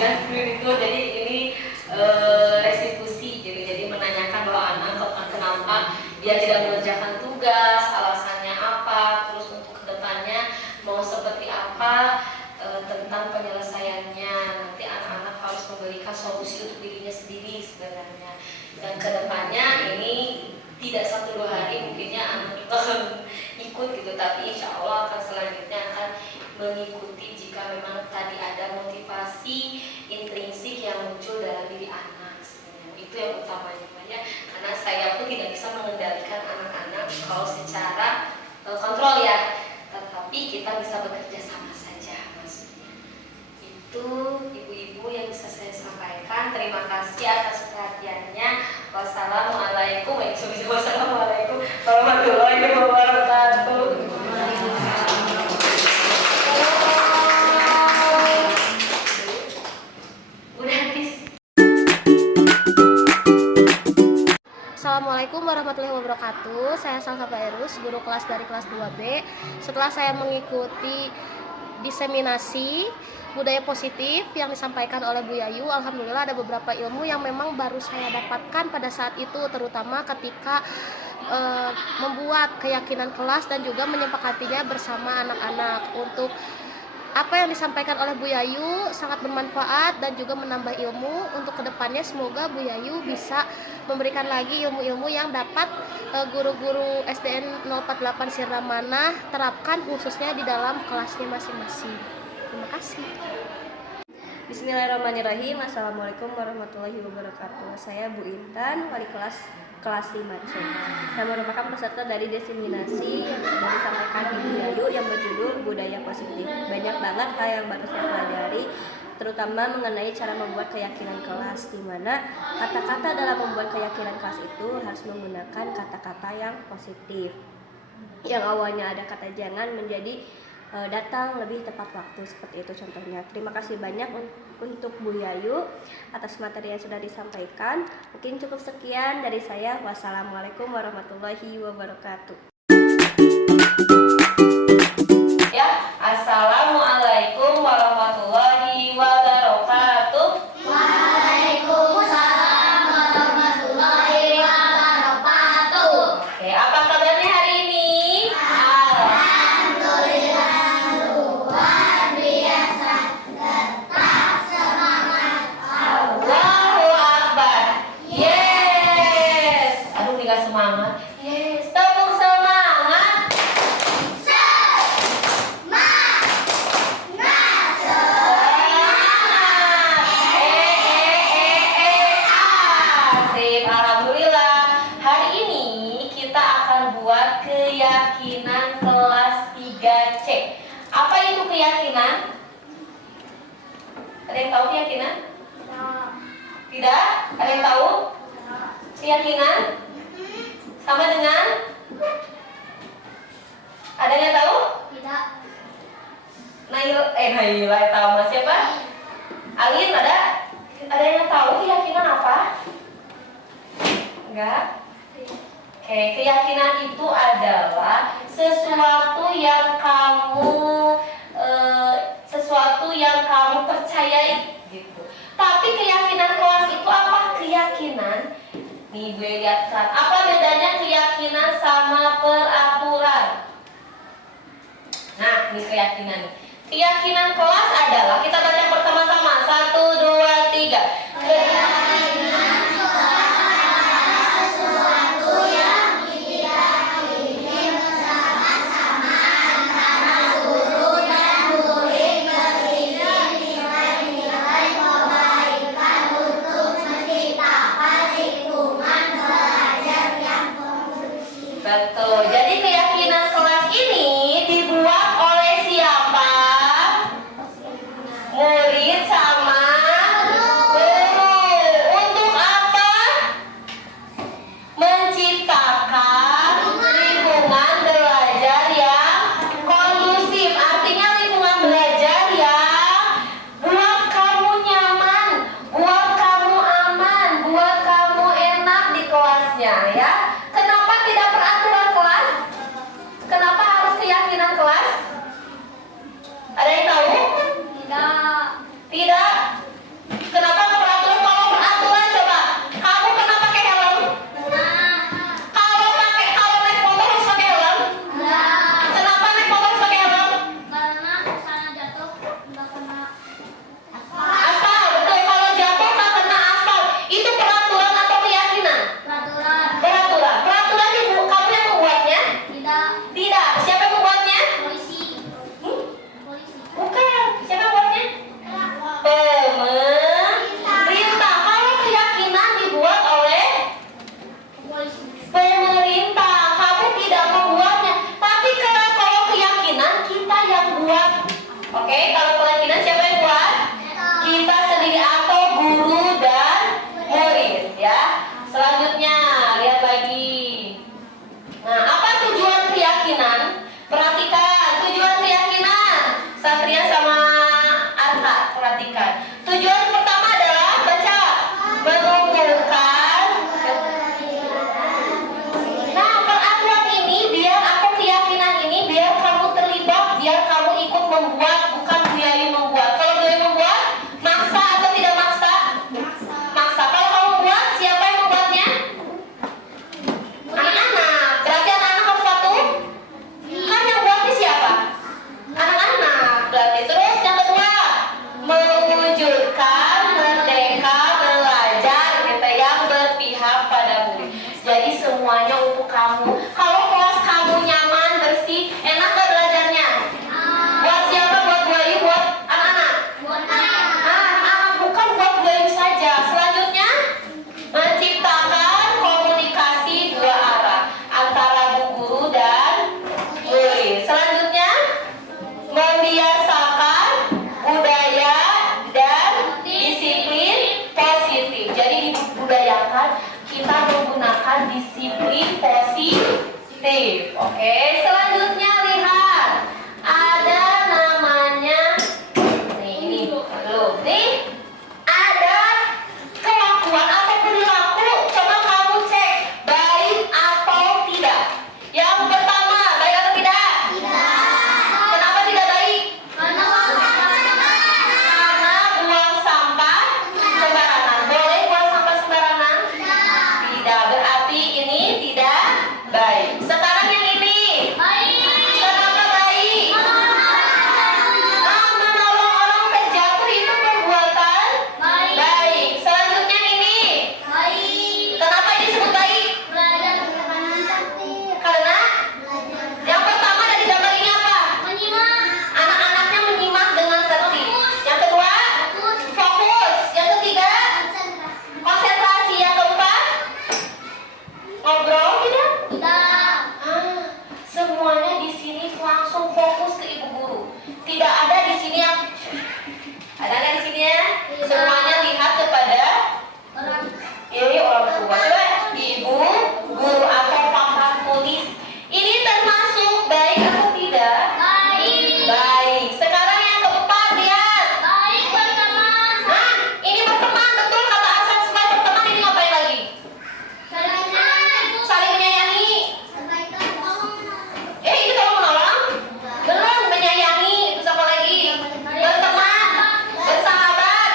Cicilan screen itu jadi ini restitusi gitu. Jadi menanyakan bahwa anak kenapa dia tidak mengerjakan tugas, alasannya apa, terus untuk kedepannya mau seperti apa, tentang penyelesaiannya. Nanti anak-anak harus memberikan solusi untuk dirinya sendiri sebenarnya. Dan kedepannya ini tidak 1-2 hari mungkinnya anak itu akan ikut gitu, tapi insya Allah akan selanjutnya akan mengikuti jika memang tadi ada motivasi intrinsik yang muncul dalam diri anak sebenarnya. Itu yang utamanya Pak ya, karena saya pun tidak bisa mengendalikan anak-anak kalau secara kontrol ya, tetapi kita bisa bekerja sama saja maksudnya. Itu ibu-ibu yang bisa saya sampaikan. Terima kasih atas perhatiannya. Wassalamualaikum warahmatullahi wabarakatuh. Assalamualaikum warahmatullahi wabarakatuh. Saya Salsa Fairuz, guru kelas dari kelas 2B. Setelah saya mengikuti diseminasi budaya positif yang disampaikan oleh Bu Yayu, alhamdulillah ada beberapa ilmu yang memang baru saya dapatkan pada saat itu, terutama ketika membuat keyakinan kelas dan juga menyepakatinya bersama anak-anak. Untuk apa yang disampaikan oleh Bu Yayu sangat bermanfaat dan juga menambah ilmu. Untuk kedepannya semoga Bu Yayu bisa memberikan lagi ilmu-ilmu yang dapat guru-guru SDN 048 Sirna terapkan khususnya di dalam kelasnya masing-masing. Terima kasih. Bismillahirrahmanirrahim. Assalamualaikum warahmatullahi wabarakatuh. Saya Bu Intan, wali kelas 5 C. Saya merupakan peserta dari diseminasi yang sudah disampaikan Ibu Yayu yang berjudul Budaya Positif. Banyak banget hal yang baru saya pelajari, terutama mengenai cara membuat keyakinan kelas, di mana kata-kata dalam membuat keyakinan kelas itu harus menggunakan kata-kata yang positif. Yang awalnya ada kata jangan menjadi datang lebih tepat waktu, seperti itu contohnya. Terima kasih banyak untuk Bu Yayu atas materi yang sudah disampaikan. Mungkin cukup sekian dari saya. Wassalamualaikum warahmatullahi wabarakatuh. Ya, assalamualaikum warahmatullahi wabarakatuh. Waalaikumsalam warahmatullahi wabarakatuh. Oke, apa kabarnya hari ini? Allahu Akbar. Yes. Aduh, nggak semangat. Yes, tepuk semangat. Asik, alhamdulillah. Hari ini kita akan buat keyakinan kelas 3C. Apa itu keyakinan? Ada yang tahu keyakinan? Tidak? Ada yang tahu? Keyakinan? Sama dengan? Ada yang tahu? Tidak. Naila tahu mas siapa? Alin ada? Ada yang tahu keyakinan apa? Enggak? Oke, keyakinan itu adalah sesuatu yang kamu percayai gitu. Tapi keyakinan kelas itu apa? Keyakinan. Nih gue lihatkan. Apa bedanya keyakinan sama peraturan? Nah, ini keyakinan. Keyakinan kelas adalah, kita baca bersama-sama. 1, 2, 3. Keyakinan kelas adalah sesuatu yang diyakini bersama-sama antara guru dan murid, berisi nilai-nilai kebaikan untuk menciptakan lingkungan belajar yang kondusif. Betul. Jadi keyakinan kelas ini dibuat oleh siapa? Murid Selanjutnya, lihat lagi. Nah, apa tujuan keyakinan? Perhatikan, tujuan keyakinan. Satria sama Arta, perhatikan. Tujuan pertama adalah baca, menumbuhkan. Nah, peraturan ini biar apa keyakinan ini biar kamu terlibat, biar kamu ikut membuat, bukan Bu Yayu membuat. Kalau Bu Yayu membuat, maksa atau tidak maksa? Maksa. Kalau kamu buat, siapa yang membuatnya? Anak-anak. Berarti anak-anak harus patuh? Kan yang buatnya siapa? Anak-anak. Berarti terus yang kedua, mewujudkan merdeka belajar kita yang berpihak pada murid. Jadi semuanya untuk kamu. Kalau kelas kamu nyaman, bersih, enak gak belajarnya? Buat siapa? Buat Bu Ayu, buat anak-anak? Anak-anak, bukan buat Bu Ayu saja. Selanjutnya, menciptakan komunikasi dua arah antara bu guru dan murid. Selanjutnya, membiasakan budaya dan disiplin positif. Jadi dibudayakan kita menggunakan disiplin positif. Oke, selanjutnya lihat ada namanya ini belum nih ada kelakuan atau perilaku. Coba kamu cek baik atau tidak. Yang pertama, baik atau tidak? Kenapa tidak baik? Karena buang sampah sembarangan. Boleh buang sampah sembarangan? Tidak. Berarti ini tidak baik. Sekarang yang ini. Kenapa baik? Menolong orang terjatuh itu perbuatan baik. Selanjutnya ini. Kenapa ini disebut baik? Karena yang pertama dari gambar ini apa? Anak-anaknya menyimak dengan tertib. Yang kedua, fokus. Yang ketiga, konsentrasi. Yang keempat, ngobrol tidak? Semuanya di sini langsung fokus ke ibu guru. Tidak ada di sini yang ada nggak di sini ya? Semuanya lihat kepada orang tua. Coba ibu guru atau papan tulis. Ini termasuk baik atau tidak? Baik. Sekarang yang keempat lihat. Nah, ini berteman betul kata Arsan. Selain berteman ini ngapain lagi? Saling menyayangi. Ini kalau menolong? Belum menyayangi. Terus apa lagi? Berteman, bersahabat,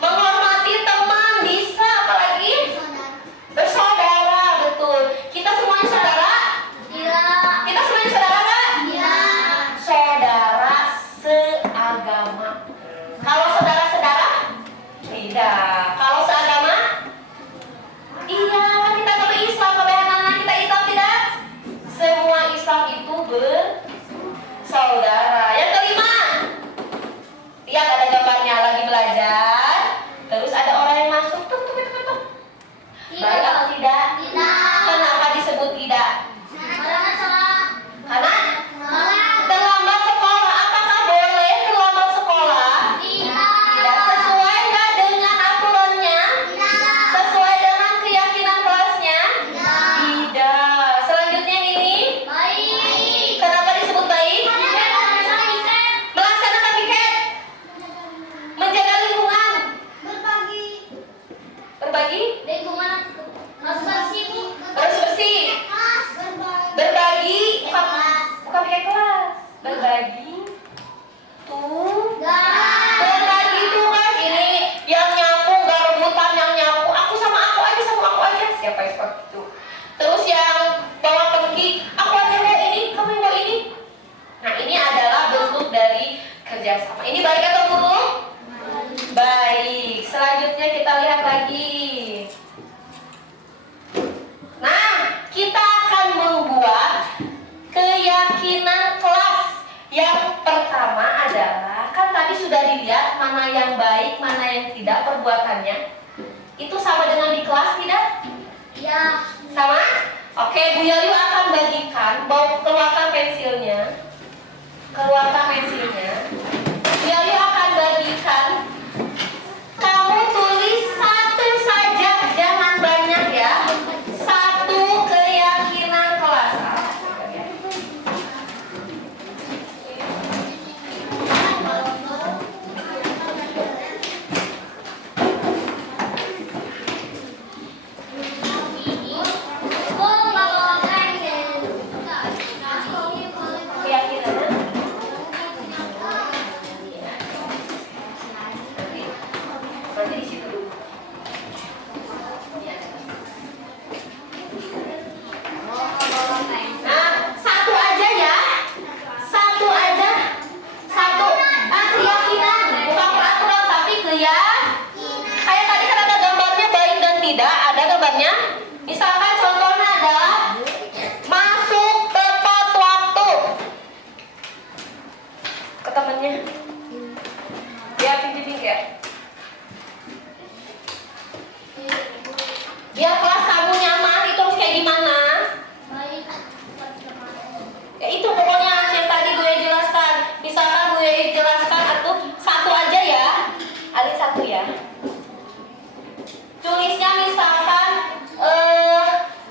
menghormati teman, bisa apa lagi? Bersaudara, betul. Kita semuanya saudara? Kita semuanya saudara nggak? Saudara seagama. Kalau saudara-saudara? Tidak. Kalau seagama? Iya, kan kita kalau Islam, kebanyakan kita Islam tidak? Semua Islam itu bersaudara. Yang kelima, lihat ada gambarnya lagi belajar. Terus ada orang yang masuk, tuk. Baik atau tidak? Kenapa disebut tidak? Karena terlambat sekolah. Apakah boleh terlambat sekolah? Tidak. Sesuai nggak dengan aturannya? Sesuai dengan keyakinan kelasnya? Tidak. Selanjutnya ini, kenapa disebut baik? Melaksanakan piket, menjaga lingkungan, berbagi, bersih, berbagi, bukan piket kelas, berbagi, berbagi tugas. Ini yang nyapu nggak rebutan, yang nyapu aku sama aku aja, siapa yang seperti itu. Terus yang bawa pergi, aku aja bawa ini, kamu yang bawa ini. Nah, ini adalah bentuk dari kerjasama. Ini baik atau buruk? Baik. Selanjutnya kita lihat lagi. Nah, kita akan membuat keyakinan kelas. Yang pertama adalah, kan tadi sudah dilihat mana yang baik, mana yang tidak perbuatannya. Itu sama dengan di kelas tidak? Sama? Oke, Bu Yayu akan bagikan, keluarkan pensilnya. Bu Yayu akan bagikan. Kamu tulis satu saja, jangan banyak. tidak, ada gambarnya. Misalkan contohnya adalah masuk tepat waktu. Ke temennya. Biar pinggir ya. Biar kelas kamu nyaman, itu harus kayak gimana? Ya itu pokoknya yang tadi gue jelaskan. Misalkan gue jelaskan atau satu aja ya. Ada satu ya. Tulisnya misalkan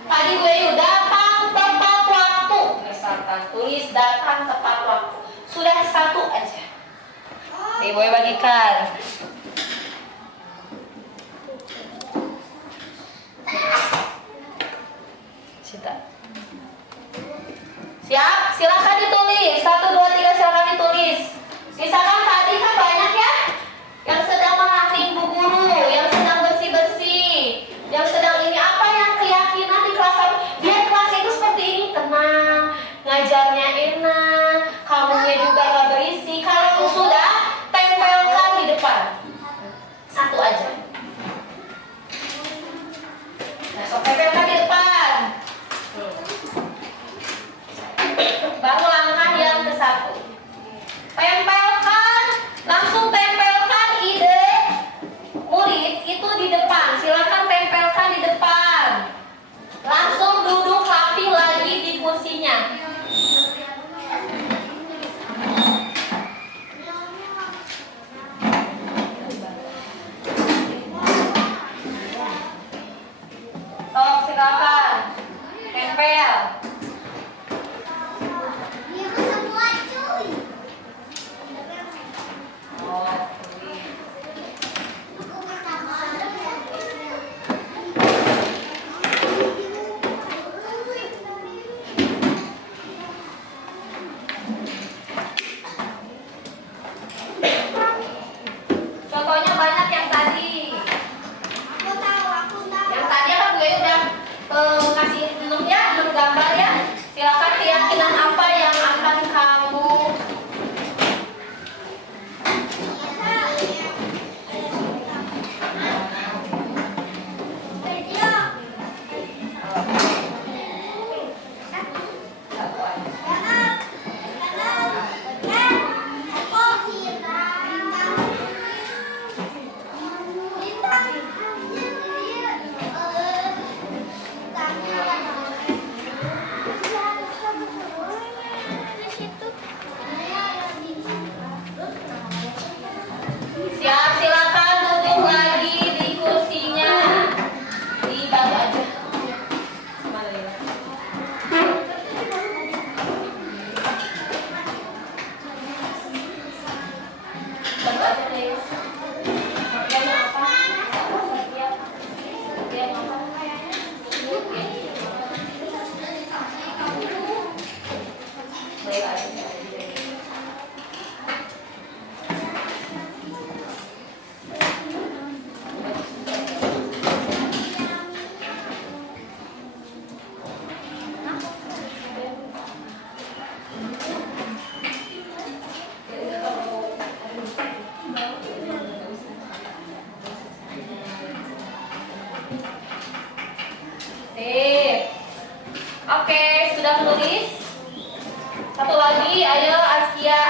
tadi gue datang tepat waktu. Misalkan tulis datang tepat waktu. Sudah satu aja. Nih gue bagikan. Sita. Siap? Silakan ditulis. 1, 2, 3 silakan ditulis. Misalkan tadi kan banyak ya yang sedang melatih bu guru, yang sedang bersih-bersih, yang sedang ini apa yang keyakinan di kelas kamu. Biar kelas itu seperti ini, tenang, ngajarnya enak, kamunya juga gak berisi. Kalau sudah, tempelkan di depan. Satu aja. Nah, so tempelkan di depan. Baru langkah yang ke-1. Tempelkan, langsung tempelkan ide murid itu di depan. Silakan tempelkan di depan. Langsung duduk rapi lagi di kursinya. Sok, silakan. Tempel. Contohnya banyak yang tadi. Yang tadi kan gue udah kasih 6 ya, 6 gambar ya. Silakan keyakinan apa yang akan kamu siap, silakan duduk lagi di kursinya. Dibantu aja. Mana ya? Bantu aja deh. Dia mau apa? Dia mau apa? Baik aja. Sip. Oke, sudah menulis? Satu lagi, ayo Askia.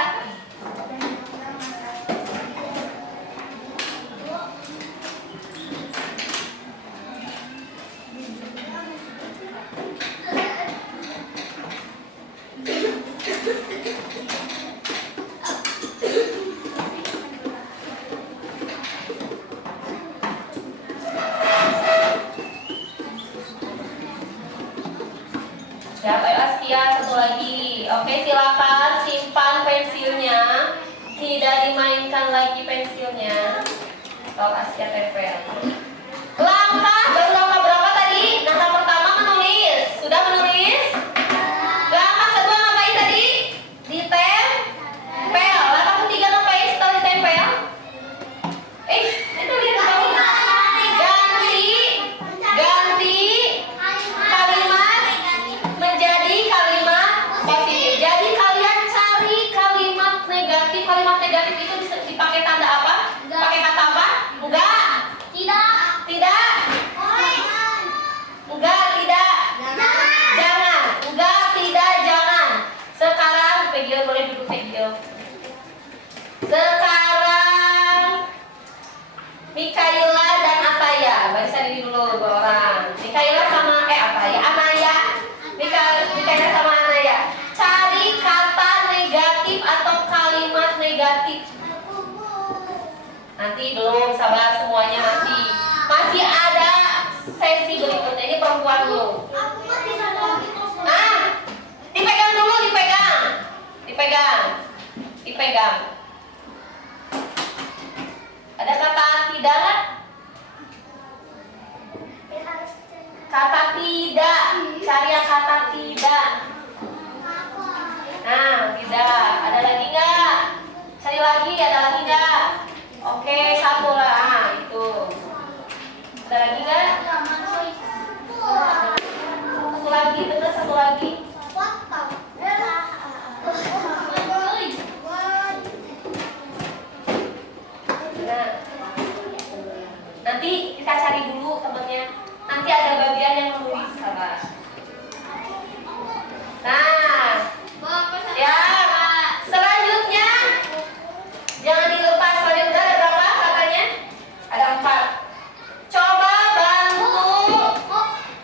Siap, ayo Askia, satu lagi. Oke, silakan simpan pensilnya. Tidak dimainkan lagi pensilnya. Sok Askia tempel. Langkah, baru langkah berapa tadi? Langkah pertama menulis. Sudah menulis? Langkah kedua ngapain tadi? Ditempel. Langkah ketiga ngapain setelah ditempel? Itu lihat bawah. Ganti kalimat menjadi kalimat positif. Jadi kalian cari kalimat negatif. Kalimat negatif itu bisa dipakai tanda apa? Pakai kata apa? Enggak. Mikaela dan Ataya. Baca ini dulu dua orang. Mikaela sama Ataya. Anaya. Mikaela sama Anaya. Cari kata negatif atau kalimat negatif. Nanti belum, sabar, semuanya masih ada sesi berikutnya. Ini perempuan dulu. Dipegang dulu, dipegang. Ada kata tidak nggak? Kata tidak, cari yang kata tidak. Nah, tidak. Ada lagi nggak? Cari lagi, ada lagi nggak? Oke, satu lah. Itu. Ada lagi nggak? Satu lagi, betul, satu lagi. Nah, nanti kita cari dulu temennya. Nanti ada bagian yang menulis, sabar. Nah, ya, selanjutnya jangan dilepas. Selanjutnya ada berapa katanya? Ada 4. Coba bantu.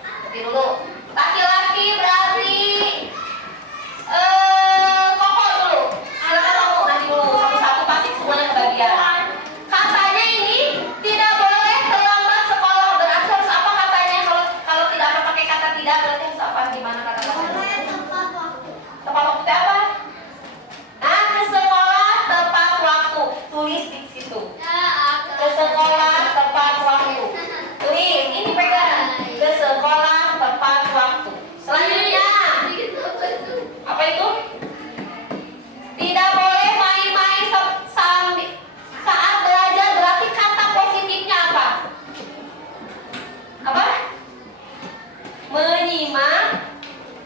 Nanti dulu. Laki-laki berarti Koko dulu. Silakan kamu nanti dulu satu-satu pasti semuanya kebagian. Katanya ini tidak boleh terlambat sekolah. Berarti harus apa katanya? Kalau tidak apa pakai kata tidak berarti harus apa? Gimana kata-katanya? Tepat waktu itu apa? Ke sekolah tepat waktu. Tulis di situ. Ke sekolah tepat waktu. Tulis, ini pegang. Ke sekolah tepat waktu. Selanjutnya, apa itu? Tidak boleh main-main saat belajar. Berarti kata positifnya apa? Apa? Menyimak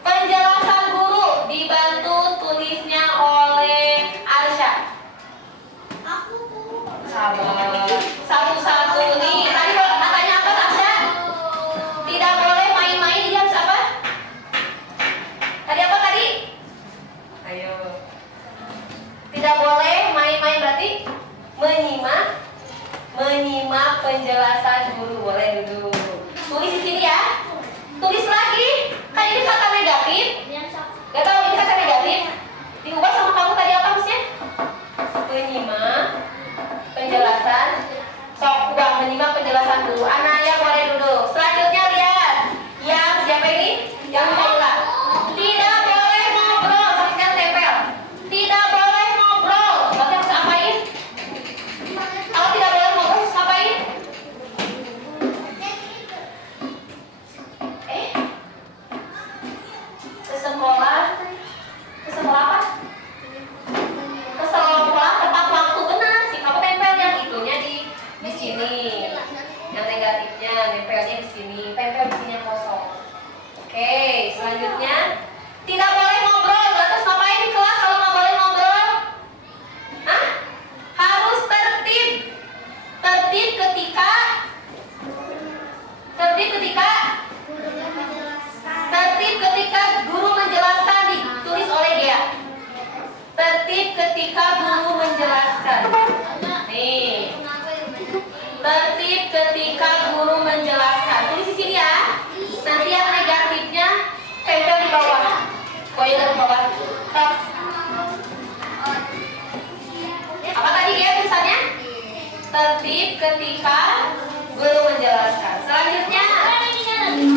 penjelasan guru. Dibantu tulisnya oleh Arsya. Sabar. Satu-satu nih. Tadi katanya apa Arsya? Tidak boleh main-main. Jadi harus apa? Tadi apa tadi? Ayo. Tidak boleh main-main berarti menyimak penjelasan guru. Boleh dulu. Tulis di sini ya. Tulis lagi. Kan ini kata negatif. Gak tahu ini kata negatif. Diubah sama kamu tadi apa maksudnya? Menyimak penjelasan. Sok ubah menyimak penjelasan guru. Anaya boleh duduk. Selanjutnya lihat. Yang siapa ini? Yang Kaila. Tidak boleh ngobrol. Saksikan tempel. Tidak boleh ngobrol. Berarti harus apain? Kalau tidak boleh ngobrol harus apain? Ke sekolah apa? Ke sekolah tepat waktu. Benar sih. Kamu tempel yang itunya di sini. Yang negatifnya tempelnya di sini. Tempel di sini yang kosong. Oke, selanjutnya tidak boleh ngobrol. Terus ngapain di kelas kalau nggak boleh ngobrol? Harus tertib. Tertib ketika guru menjelaskan. Ditulis oleh dia. Tertib ketika guru menjelaskan. Nih. Tertib ketika guru menjelaskan. Tulis di sini ya. Nanti yang negatifnya tempel di bawah. Boya dari bawah. Stop. Apa tadi ya tulisannya? Tertib ketika guru menjelaskan. Selanjutnya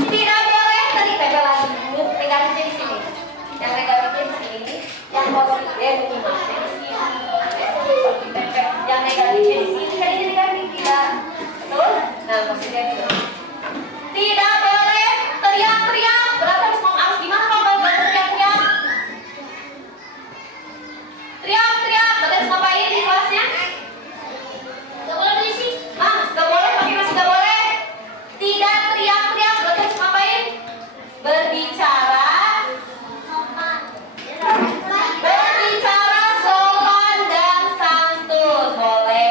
tidak boleh tadi tempel lagi. Negatifnya di sini. Yang negatifnya di sini. Yang positifnya menyimak di sini. Yang negatifnya di sini. Kan ini negatif tidak. Betul? Nah positifnya itu. Tidak boleh teriak-teriak. Berarti harus gimana kalau teriak-teriak? Teriak-teriak. Berarti harus ngapain di kelasnya? Gak boleh berisik. Gak boleh pakai masih gak boleh. Tidak teriak-teriak. Berarti harus ngapain? Berbicara sopan dan santun. Boleh.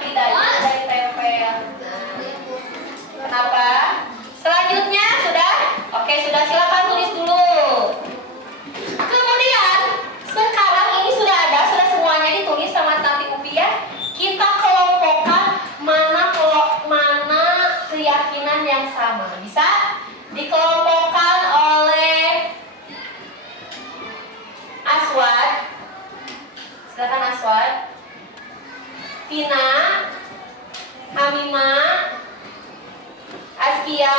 tidak itu dari tempel. Nah, kenapa? Selanjutnya sudah? Oke, sudah, silakan tulis dulu. Kemudian sekarang ini sudah ada, sudah semuanya ditulis sama Tante Upi ya. Kita kelompokkan mana keyakinan yang sama. Bisa dikelompokkan oleh Aswad. Silakan Aswad. Tina, Hamimah, Askia,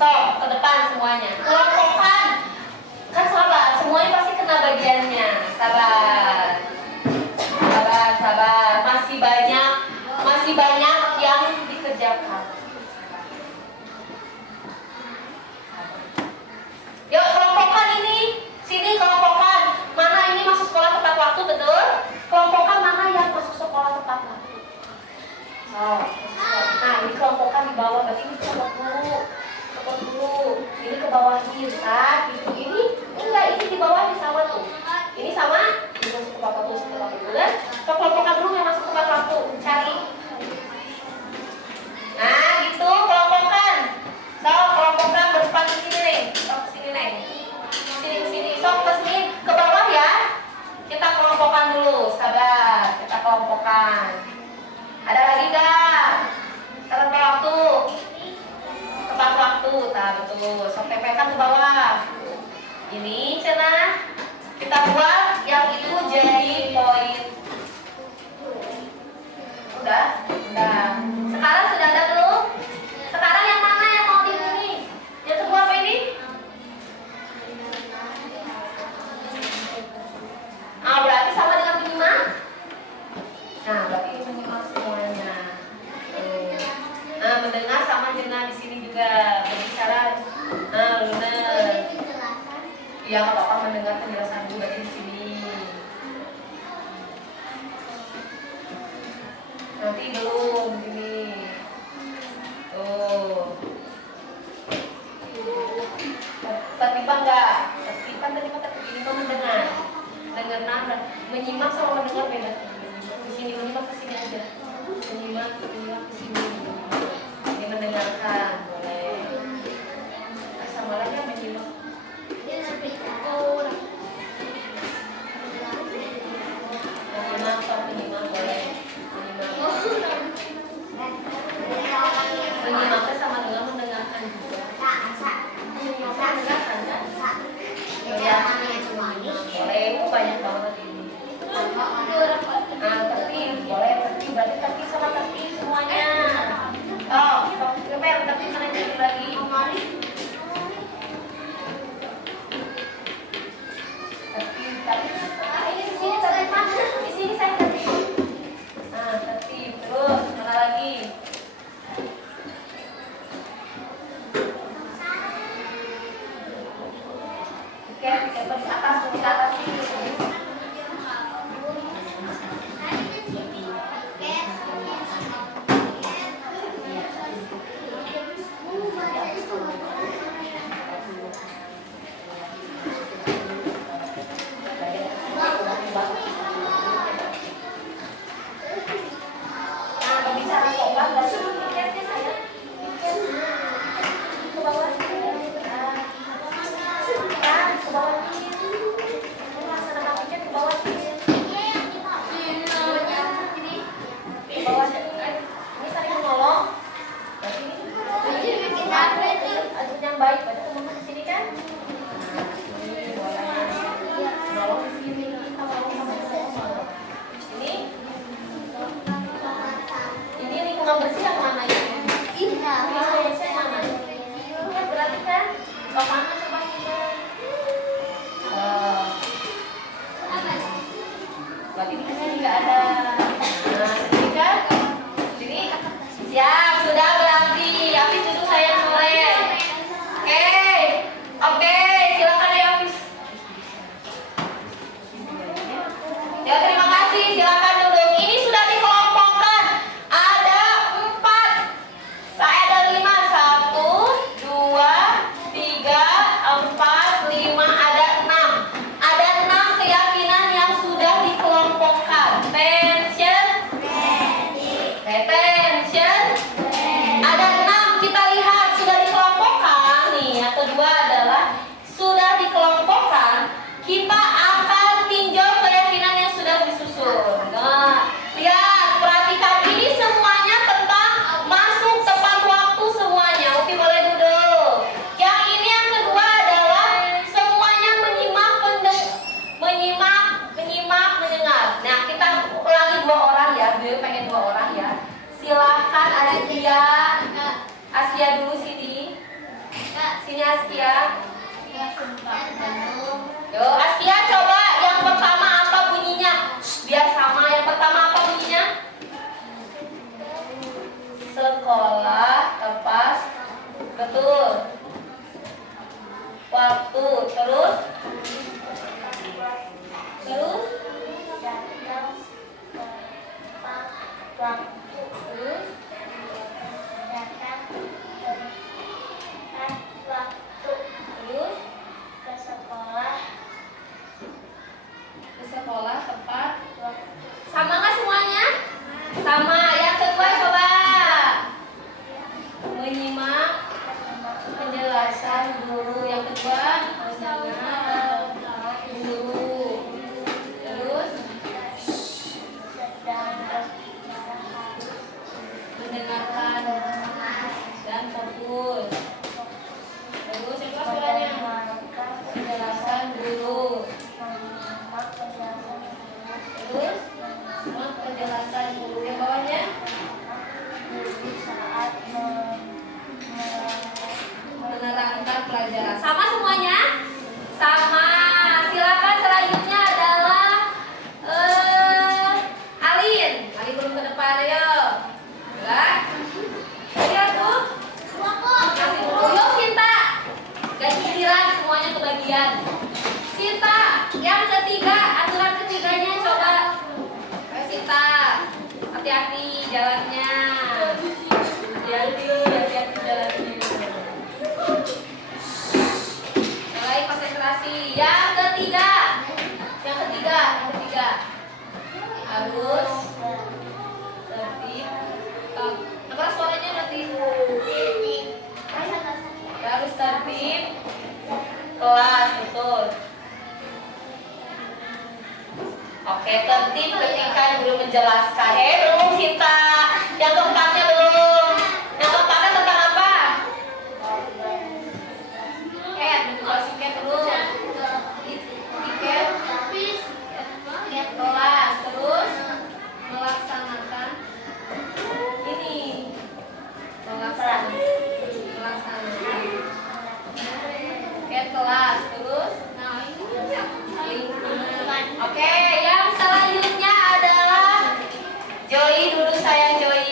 sok ke depan semuanya. Kelompokkan. Kan sabar, semuanya pasti kena bagiannya. Sabar. Sabar, sabar. Masih banyak yang dikerjakan. Yuk kelompokkan ini. Sini kelompokkan. Mana ini masuk sekolah tepat waktu, betul? Kelompokkan mana yang masuk sekolah tepat waktu. Oh, nah ini kelompokkan di bawah, berarti ini copot dulu. Ini ke bawah kita, gitu. Ini enggak, ini di bawah sama tuh. Ini sama, ini masuk tepat waktu, kan? So, kelompokkan dulu yang masuk tepat waktu, cari. Nah, gitu, kelompokkan. So, kelompokkan berdepan ke sini nih. So, ke sini nih. Sini. So, ke sini, ke bawah ya. Kita kelompokkan dulu, sabar. Kita kelompokkan. Ada lagi gak? Tepat waktu. Tepat waktu, tak betul. So, tempelkan ke bawah. Ini, Cena. Kita buat yang itu jadi poin. Udah. Sekarang sudah ada belum? Sekarang yang mana yang mau ini? Yang kedua apa ini? Ah, berarti sama dengan menyimak. Nah, berarti ini menyimak semuanya. Nah, mendengar sama jenah di sini juga. Berbicara. Nah, benar. Yang apa mendengar penjelasan juga di sini. Nanti belum ini. Tuh. Tertiban enggak? Tertiban tadi mah ini mah mendengar. Dengar nada. Menyimak sama mendengar beda. Di sini menyimak, ke sini aja. Menyimak ke sini. Ini mendengarkan boleh. Sama lagi menyimak. Menyimak boleh. Menyimaknya sama dengan mendengarkan juga. Menyimaknya mendengarkan kan? Ya, boleh. Banyak banget ini. Nah, tertib, boleh tertib. Berarti tertib sama tertib semuanya. Oh, tertib mana jadi lagi? Di sini saya tertib. Nah, tertib. Terus, mana lagi? Oke, ke atas sini. Nah, berbicara sobat, berarti pikirnya saya ke bawah sini. Ke bawah sini. Laksanakan pikir ke bawah sini. Ke bawah sini. Ini saling menolong. Berarti ini atur yang baik. Berarti teman-teman di sini kan? Menolong di sini. Kita menolong sama-sama. Ini lingkungan bersih yang mana ini? Lingkungan bersih yang mana? Ya, berarti kan kalau mana coba kita berarti di sini juga ada. Nah, sini kan? Sini siap, sudah berarti. Habis duduk saya mulai. Oke, silakan ya Hafiz. Ya, terima kasih. Silakan duduk. Ini sudah dikelompokkan. Ada 4. Saya ada 5. 1, 2, 3, 4, 5. Ada 6. Ada 6 keyakinan yang sudah dikelompokkan. Askia? Yo, Askia coba yang pertama apa bunyinya? Biar sama. Yang pertama apa bunyinya? Sekolah tepat. Betul. Waktu. Terus? Terus? Terus? Terus? Ke sekolah tepat. Sama nggak semuanya? Sama. Yang kedua coba menyimak penjelasan guru. Yang kedua menyimak guru. Terus mendengarkan dan fokus. Terus yang kedua suaranya penjelasan guru. Terus penjelasan guru. Yang bawahnya menerangkan pelajaran. Sama semuanya? Sama. Silakan selanjutnya adalah Alin. Alin belum ke depan, ayo. Enggak? Lihat tuh. Nanti dulu. Yuk Sinta. Gak giliran semuanya kebagian. Sinta, yang ketiga, aturan ketiganya coba. Ayo Sinta. Hati-hati jalannya. Hati-hati jalannya. Baik, konsentrasi. Yang ketiga harus tertib. Apa suaranya tertib? Harus tertib kelas, betul. Oke, tertib ketika guru menjelaskan. Belum Sinta. Yang keempatnya belum. Yang keempatnya tentang apa? Tiket terus. Tiket kelas. Terus melaksanakan ini. Melaksanakan tiket kelas. Terus lingkungan. Oke, yang selanjutnya adalah Joy dulu, sayang Joy.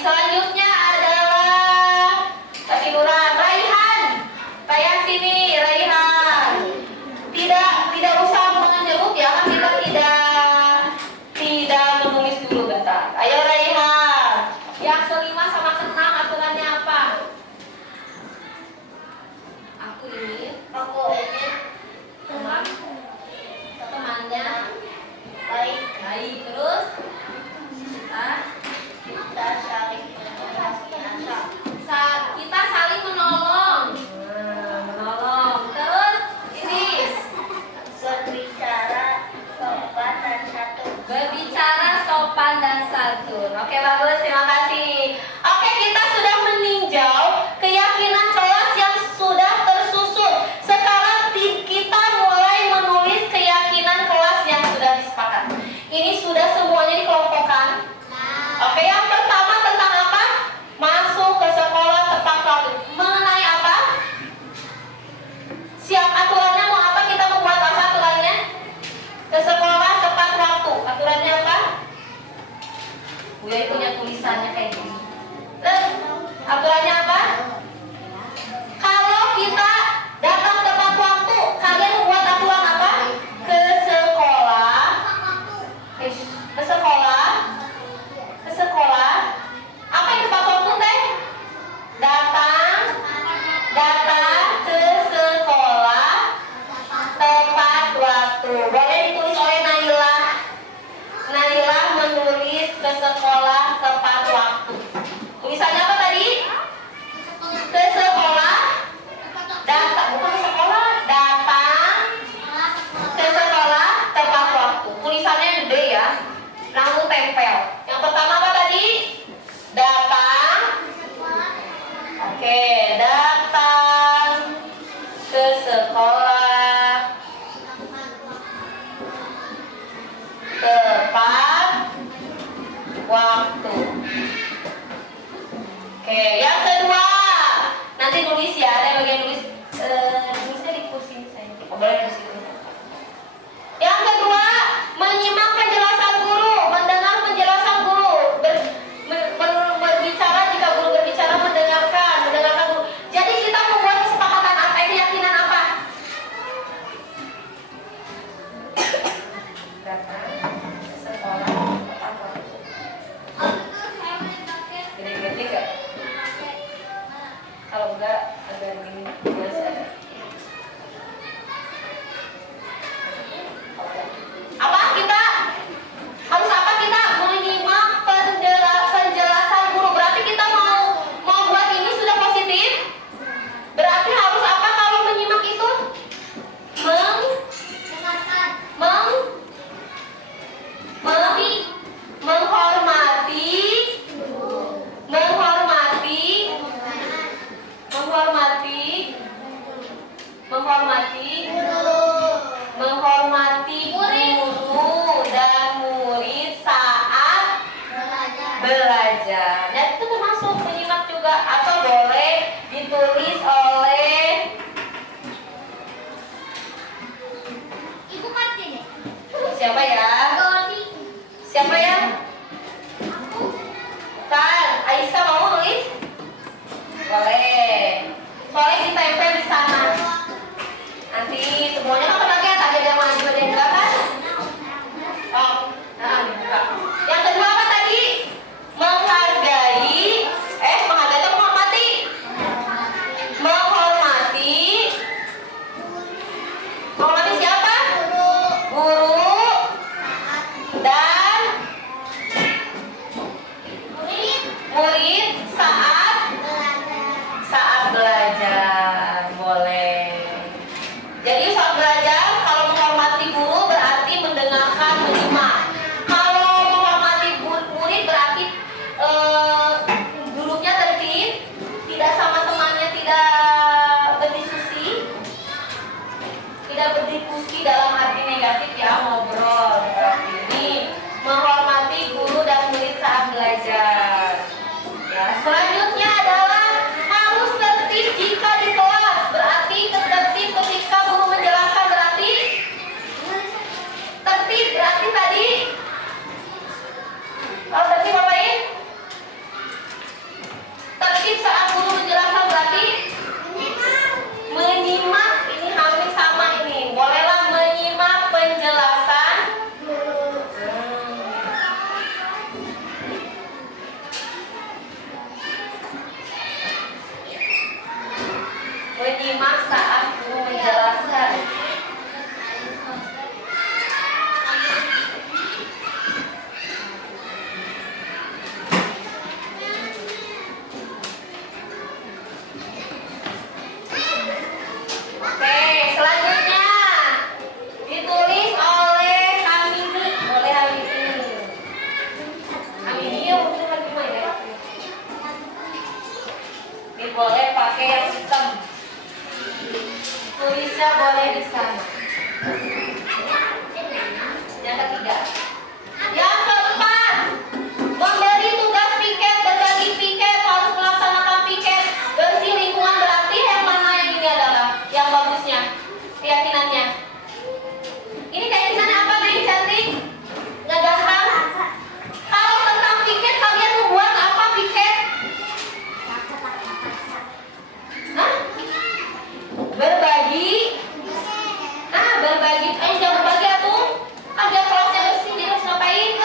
Selanjutnya adalah ketiduran. Raihan. Kayak sini, Raihan. Tidak usah mengeruk ya, kan kita tidak menulis dulu, bentar. Ayo Raihan. Yang kelima sama keenam aturannya apa? Aku ini temannya baik. Terus kita saling menolong. Terus ini berbicara sopan dan santun. Oke, bagus, terima kasih. Oke, kita sudah meninjau keyakinan kelas yang sudah tersusun. Sekarang kita mulai menulis keyakinan kelas yang sudah disepakati. Ini sudah semuanya dikelompokkan. Oke, yang pertama tentang apa? Masuk ke sekolah tepat waktu. Mengenai apa? Siap, aturannya mau apa? Kita membuat apa aturannya? Ke sekolah tepat waktu. Aturannya apa? Buya punya tulisannya kayak gini. Aturannya apa? Kalau kita datang tepat waktu, kalian membuat aturan apa? Ke sekolah. Apa yang tepat waktu teh? Datang ke sekolah tepat waktu. Boleh ditulis oleh Nailah. Nailah menulis ke sekolah tepat waktu. Tulisannya apa tadi? Ke sekolah. Bukan ke sekolah. Datang ke sekolah tepat waktu. Tulisannya gede ya. Langsung tempel. Yang pertama apa tadi? Datang. Oke, datang ke sekolah tepat waktu. Oke, yang kedua, Siapa ya? Siapa ya? Kan, Aisyah mau nulis? Boleh. Boleh ditempel di sana. Nanti semuanya kan pakai tadi ada yang maju ada yang enggak kan? Oh, nah dibuka. Yang kedua apa tadi? Menghargai, menghargai atau menghormati? Menghormati. Menghormati siapa? Guru dan murid saat belajar. Boleh. Jadi saat belajar kalau menghormati guru berarti mendengarkan, menyimak. Kalau menghormati murid berarti duduknya tertib, tidak sama temannya, tidak berdiskusi. Tidak berdiskusi dalam arti negatif ya, ngobrol. Berarti ini menghormati guru dan murid saat belajar. Ya, selanjutnya adalah harus tertib jika di kelas. Berarti tertib ketika guru menjelaskan, berarti tertib. Berarti tadi kalau tertib apain? Tertib saat guru menjelaskan berarti menyimak. Ini hampir sama ini. Bolehlah menyimak penjelasan. Menyimak saat guru menjelaskan. Oke, selanjutnya ditulis oleh Hamini. Boleh Hamini. Hamini ya mungkin Hamini ya. Ini boleh pakai yang hitam. Tulisnya boleh di sana. Yang ketiga. Yang keempat, memberi tugas piket, berbagi piket, harus melaksanakan piket. Bersih lingkungan berarti yang mana yang ini adalah yang bagusnya, keyakinannya. Ini keyakinan apa nih cantik? Nggak gampang. Kalau tentang piket kalian mau buat apa piket? Hah? Berbagi. Berbagi. Jangan berbagi atuh. Ada kelasnya bersih, jadi harus ngapain?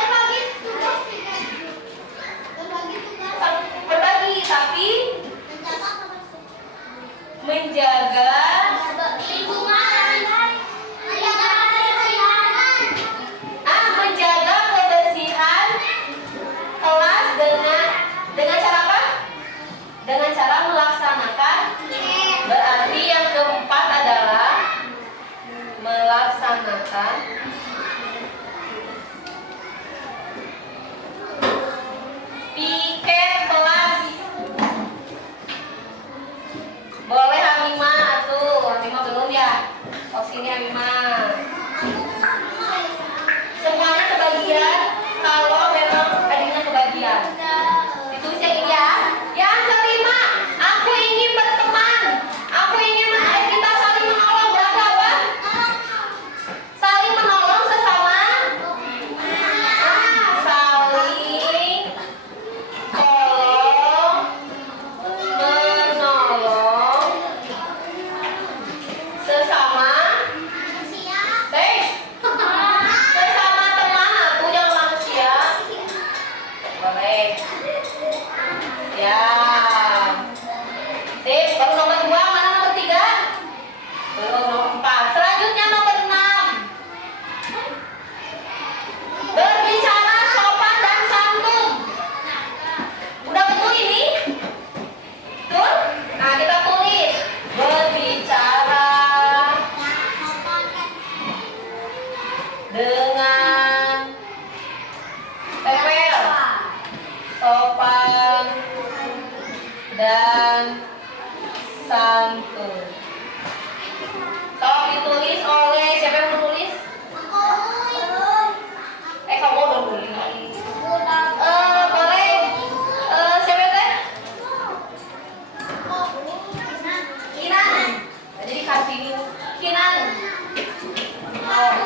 Berbagi, tapi menjaga menjaga kebersihan kelas dengan cara apa? Dengan cara melaksanakan. Berarti yang keempat adalah melaksanakan piket kelas. Boleh Hamimah atuh. Hamimah belum ya? Oh sini Hamimah. Semuanya kebagian kalau memang adanya kebagian. Ditulis yang ini ya. Yang kelima, aku ingin berteman. Aku ingin kita saling menolong. Berarti apa? Saling menolong sesama. Saling menolong sesama. Sesama teman aku yang manusia. Boleh. Ya. Sip, baru nomor 2, mana nomor 3? Belum, nomor 4. Selanjutnya nomor 6. Berbicara sopan dan santun. Udah betul ini? Betul? Nah, kita tulis. Berbicara dengan tempel, sopan dan santun. Tolong ditulis oleh siapa yang menulis? Kamu udah nulis. Boleh. Siapa teh? Kinan. Jadi kasih Kinan. Oh.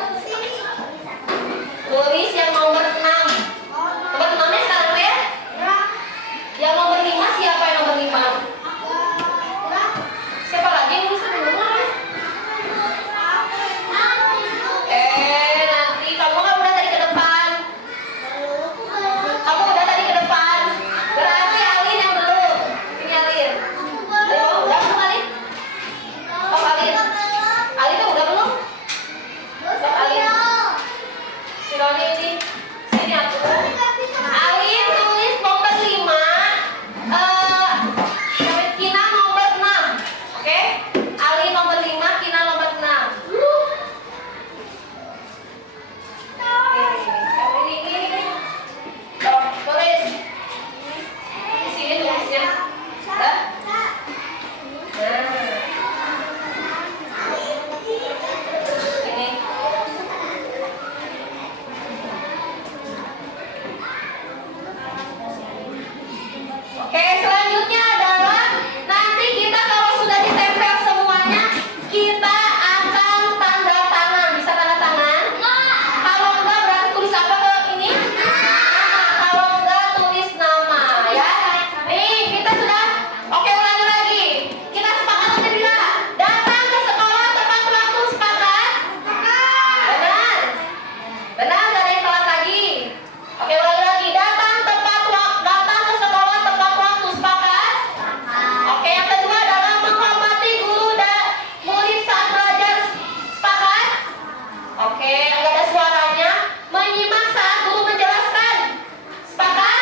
Menyimak saat guru menjelaskan. Sepakat?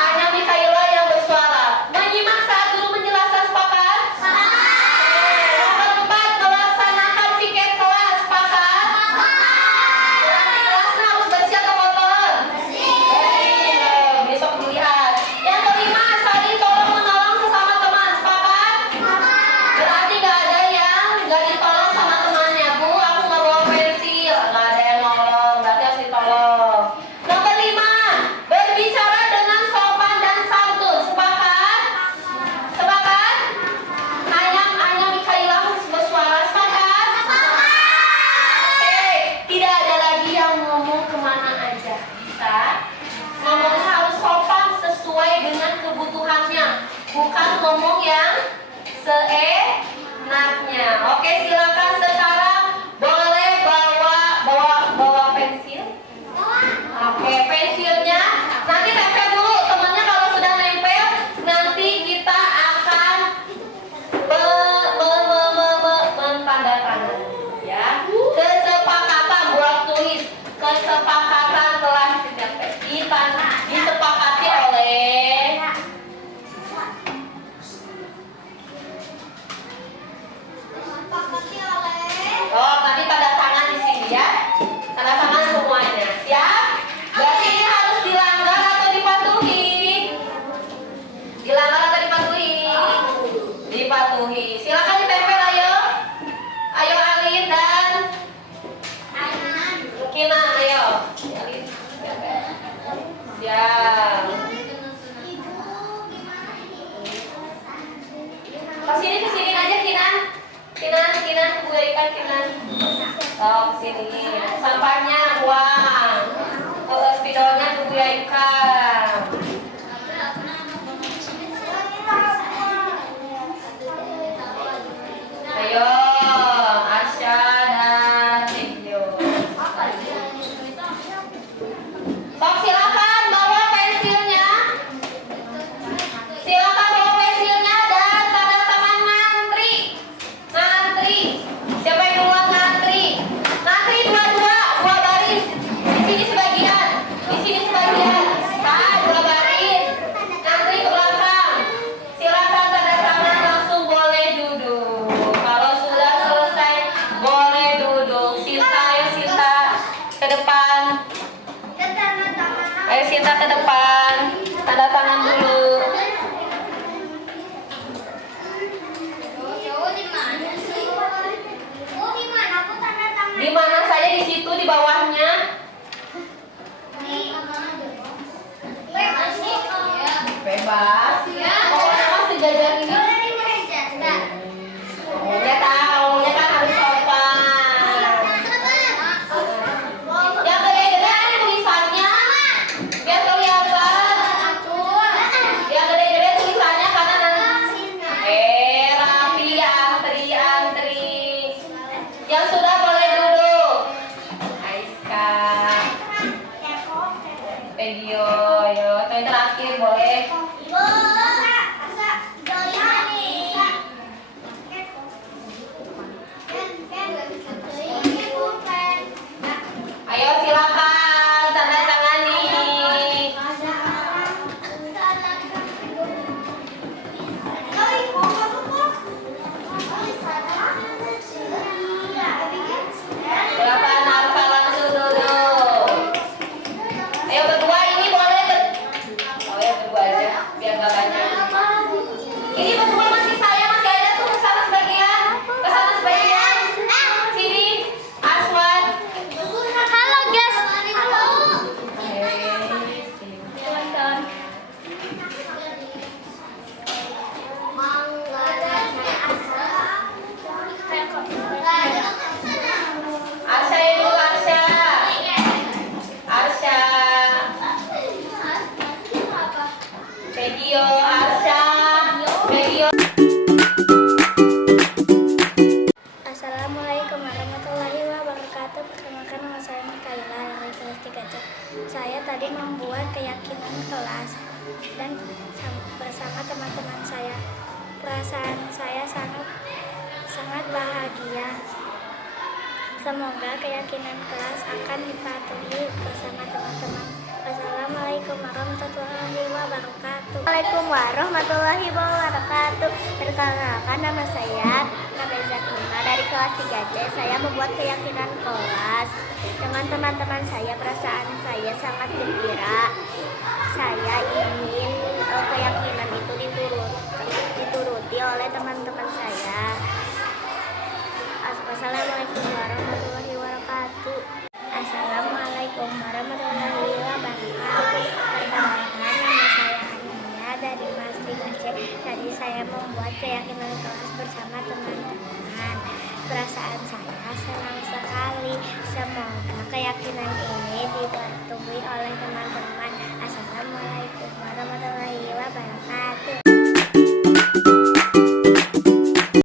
Hanya Mikaela yang bersuara. Menyimak saat guru menjelaskan. Sepakat? Nomor 4, melaksanakan piket kelas. Sepakat? Berarti kelasnya harus bersih atau kotor? Bersih. Besok dilihat. Yang kelima, saling tolong menolong sesama teman. Sepakat? Berarti gak ada yang gak ditolong sama temannya. Bu, aku nggak bawa pensil. Gak ada yang nolong, berarti harus ditolong. Nomor 5, berbicara dengan sopan dan santun. Sepakat? Sepakat? Hanya Mikaela harus bersuara. Sepakat? Oke, tidak ada lagi yang ngomong kemana aja. Bisa? Ngomongnya harus sopan sesuai dengan kebutuhannya, bukan ngomong yang seenaknya. Oke, silakan sekarang boleh bawa pensil. Oke, pensilnya nanti tempel dulu temannya. Kalau sudah nempel, nanti kita akan mentandatangan ya. Kesepakatan buat tulis. Kesepakatan telah disepakati oleh nanti tanda tangan di sini ya. Tanda tangan semuanya. Siap? Berarti ini harus dilanggar atau dipatuhi? Dilanggar atau dipatuhi? Dipatuhi. Silakan ditempel, ayo. Ayo Alin dan Kina, ayo. Alin. Siap. Kesini aja Kinan. Kinan, berikan Kinan. Oh, kesini. Sampahnya buang. Spidolnya berikan. Ayo, Asya dan Tio. Sok, silakan bawa pensilnya. Silakan bawa pensilnya dan tanda tangan ngantri. Siapa yang duluan ngantri? Ngantri dua baris. Di sini sebagian. Dua baris. Ngantri ke belakang. Silakan tanda tangan, langsung boleh duduk. Kalau sudah selesai boleh duduk. Sinta ke depan. Ayo Sinta ke depan. Tanda tangan dulu. Di mana saya di situ di bawahnya? Bebas. Pokoknya mas sejajar ini. Ngomongnya kan harus sopan. Yang gede-gede tulisannya biar kelihatan. Yang gede-gede tulisannya karena rapi, antri. Yang sudah boleh duduk. Aiska, Pedio, yo, yang terakhir boleh. Ayo silakan tanda tangani. Silakan Alfa langsung duduk. Ayo berdua ini boleh oh ya berdua aja biar gak banyak. Ini berdua masih ada tuh kesana sebagian. Sini Aswan. Halo guys. Arsya ya dulu Arsya. Pedio, Arsya. Pedio. Assalamualaikum warahmatullahi wabarakatuh. Perkenalkan nama saya Mikaela dari kelas 3C. Saya tadi membuat keyakinan kelas dan bersama teman-teman saya. Perasaan saya sangat bahagia. Semoga keyakinan kelas akan dipatuhi bersama teman-teman. Wassalamualaikum warahmatullahi wabarakatuh. Assalamualaikum warahmatullahi wabarakatuh. Perkenalkan, nama saya Nabeza Ima dari kelas 3C. Saya membuat keyakinan kelas. Dengan teman-teman saya, perasaan saya sangat gembira. Saya ingin keyakinan itu dituruti oleh teman-teman saya. Wassalamualaikum warahmatullahi wabarakatuh. Assalamualaikum warahmatullahi wabarakatuh. Perkenalkan, nama saya Ania dari kelas 3C. Tadi saya membuat keyakinan kelas bersama teman-teman. Perasaan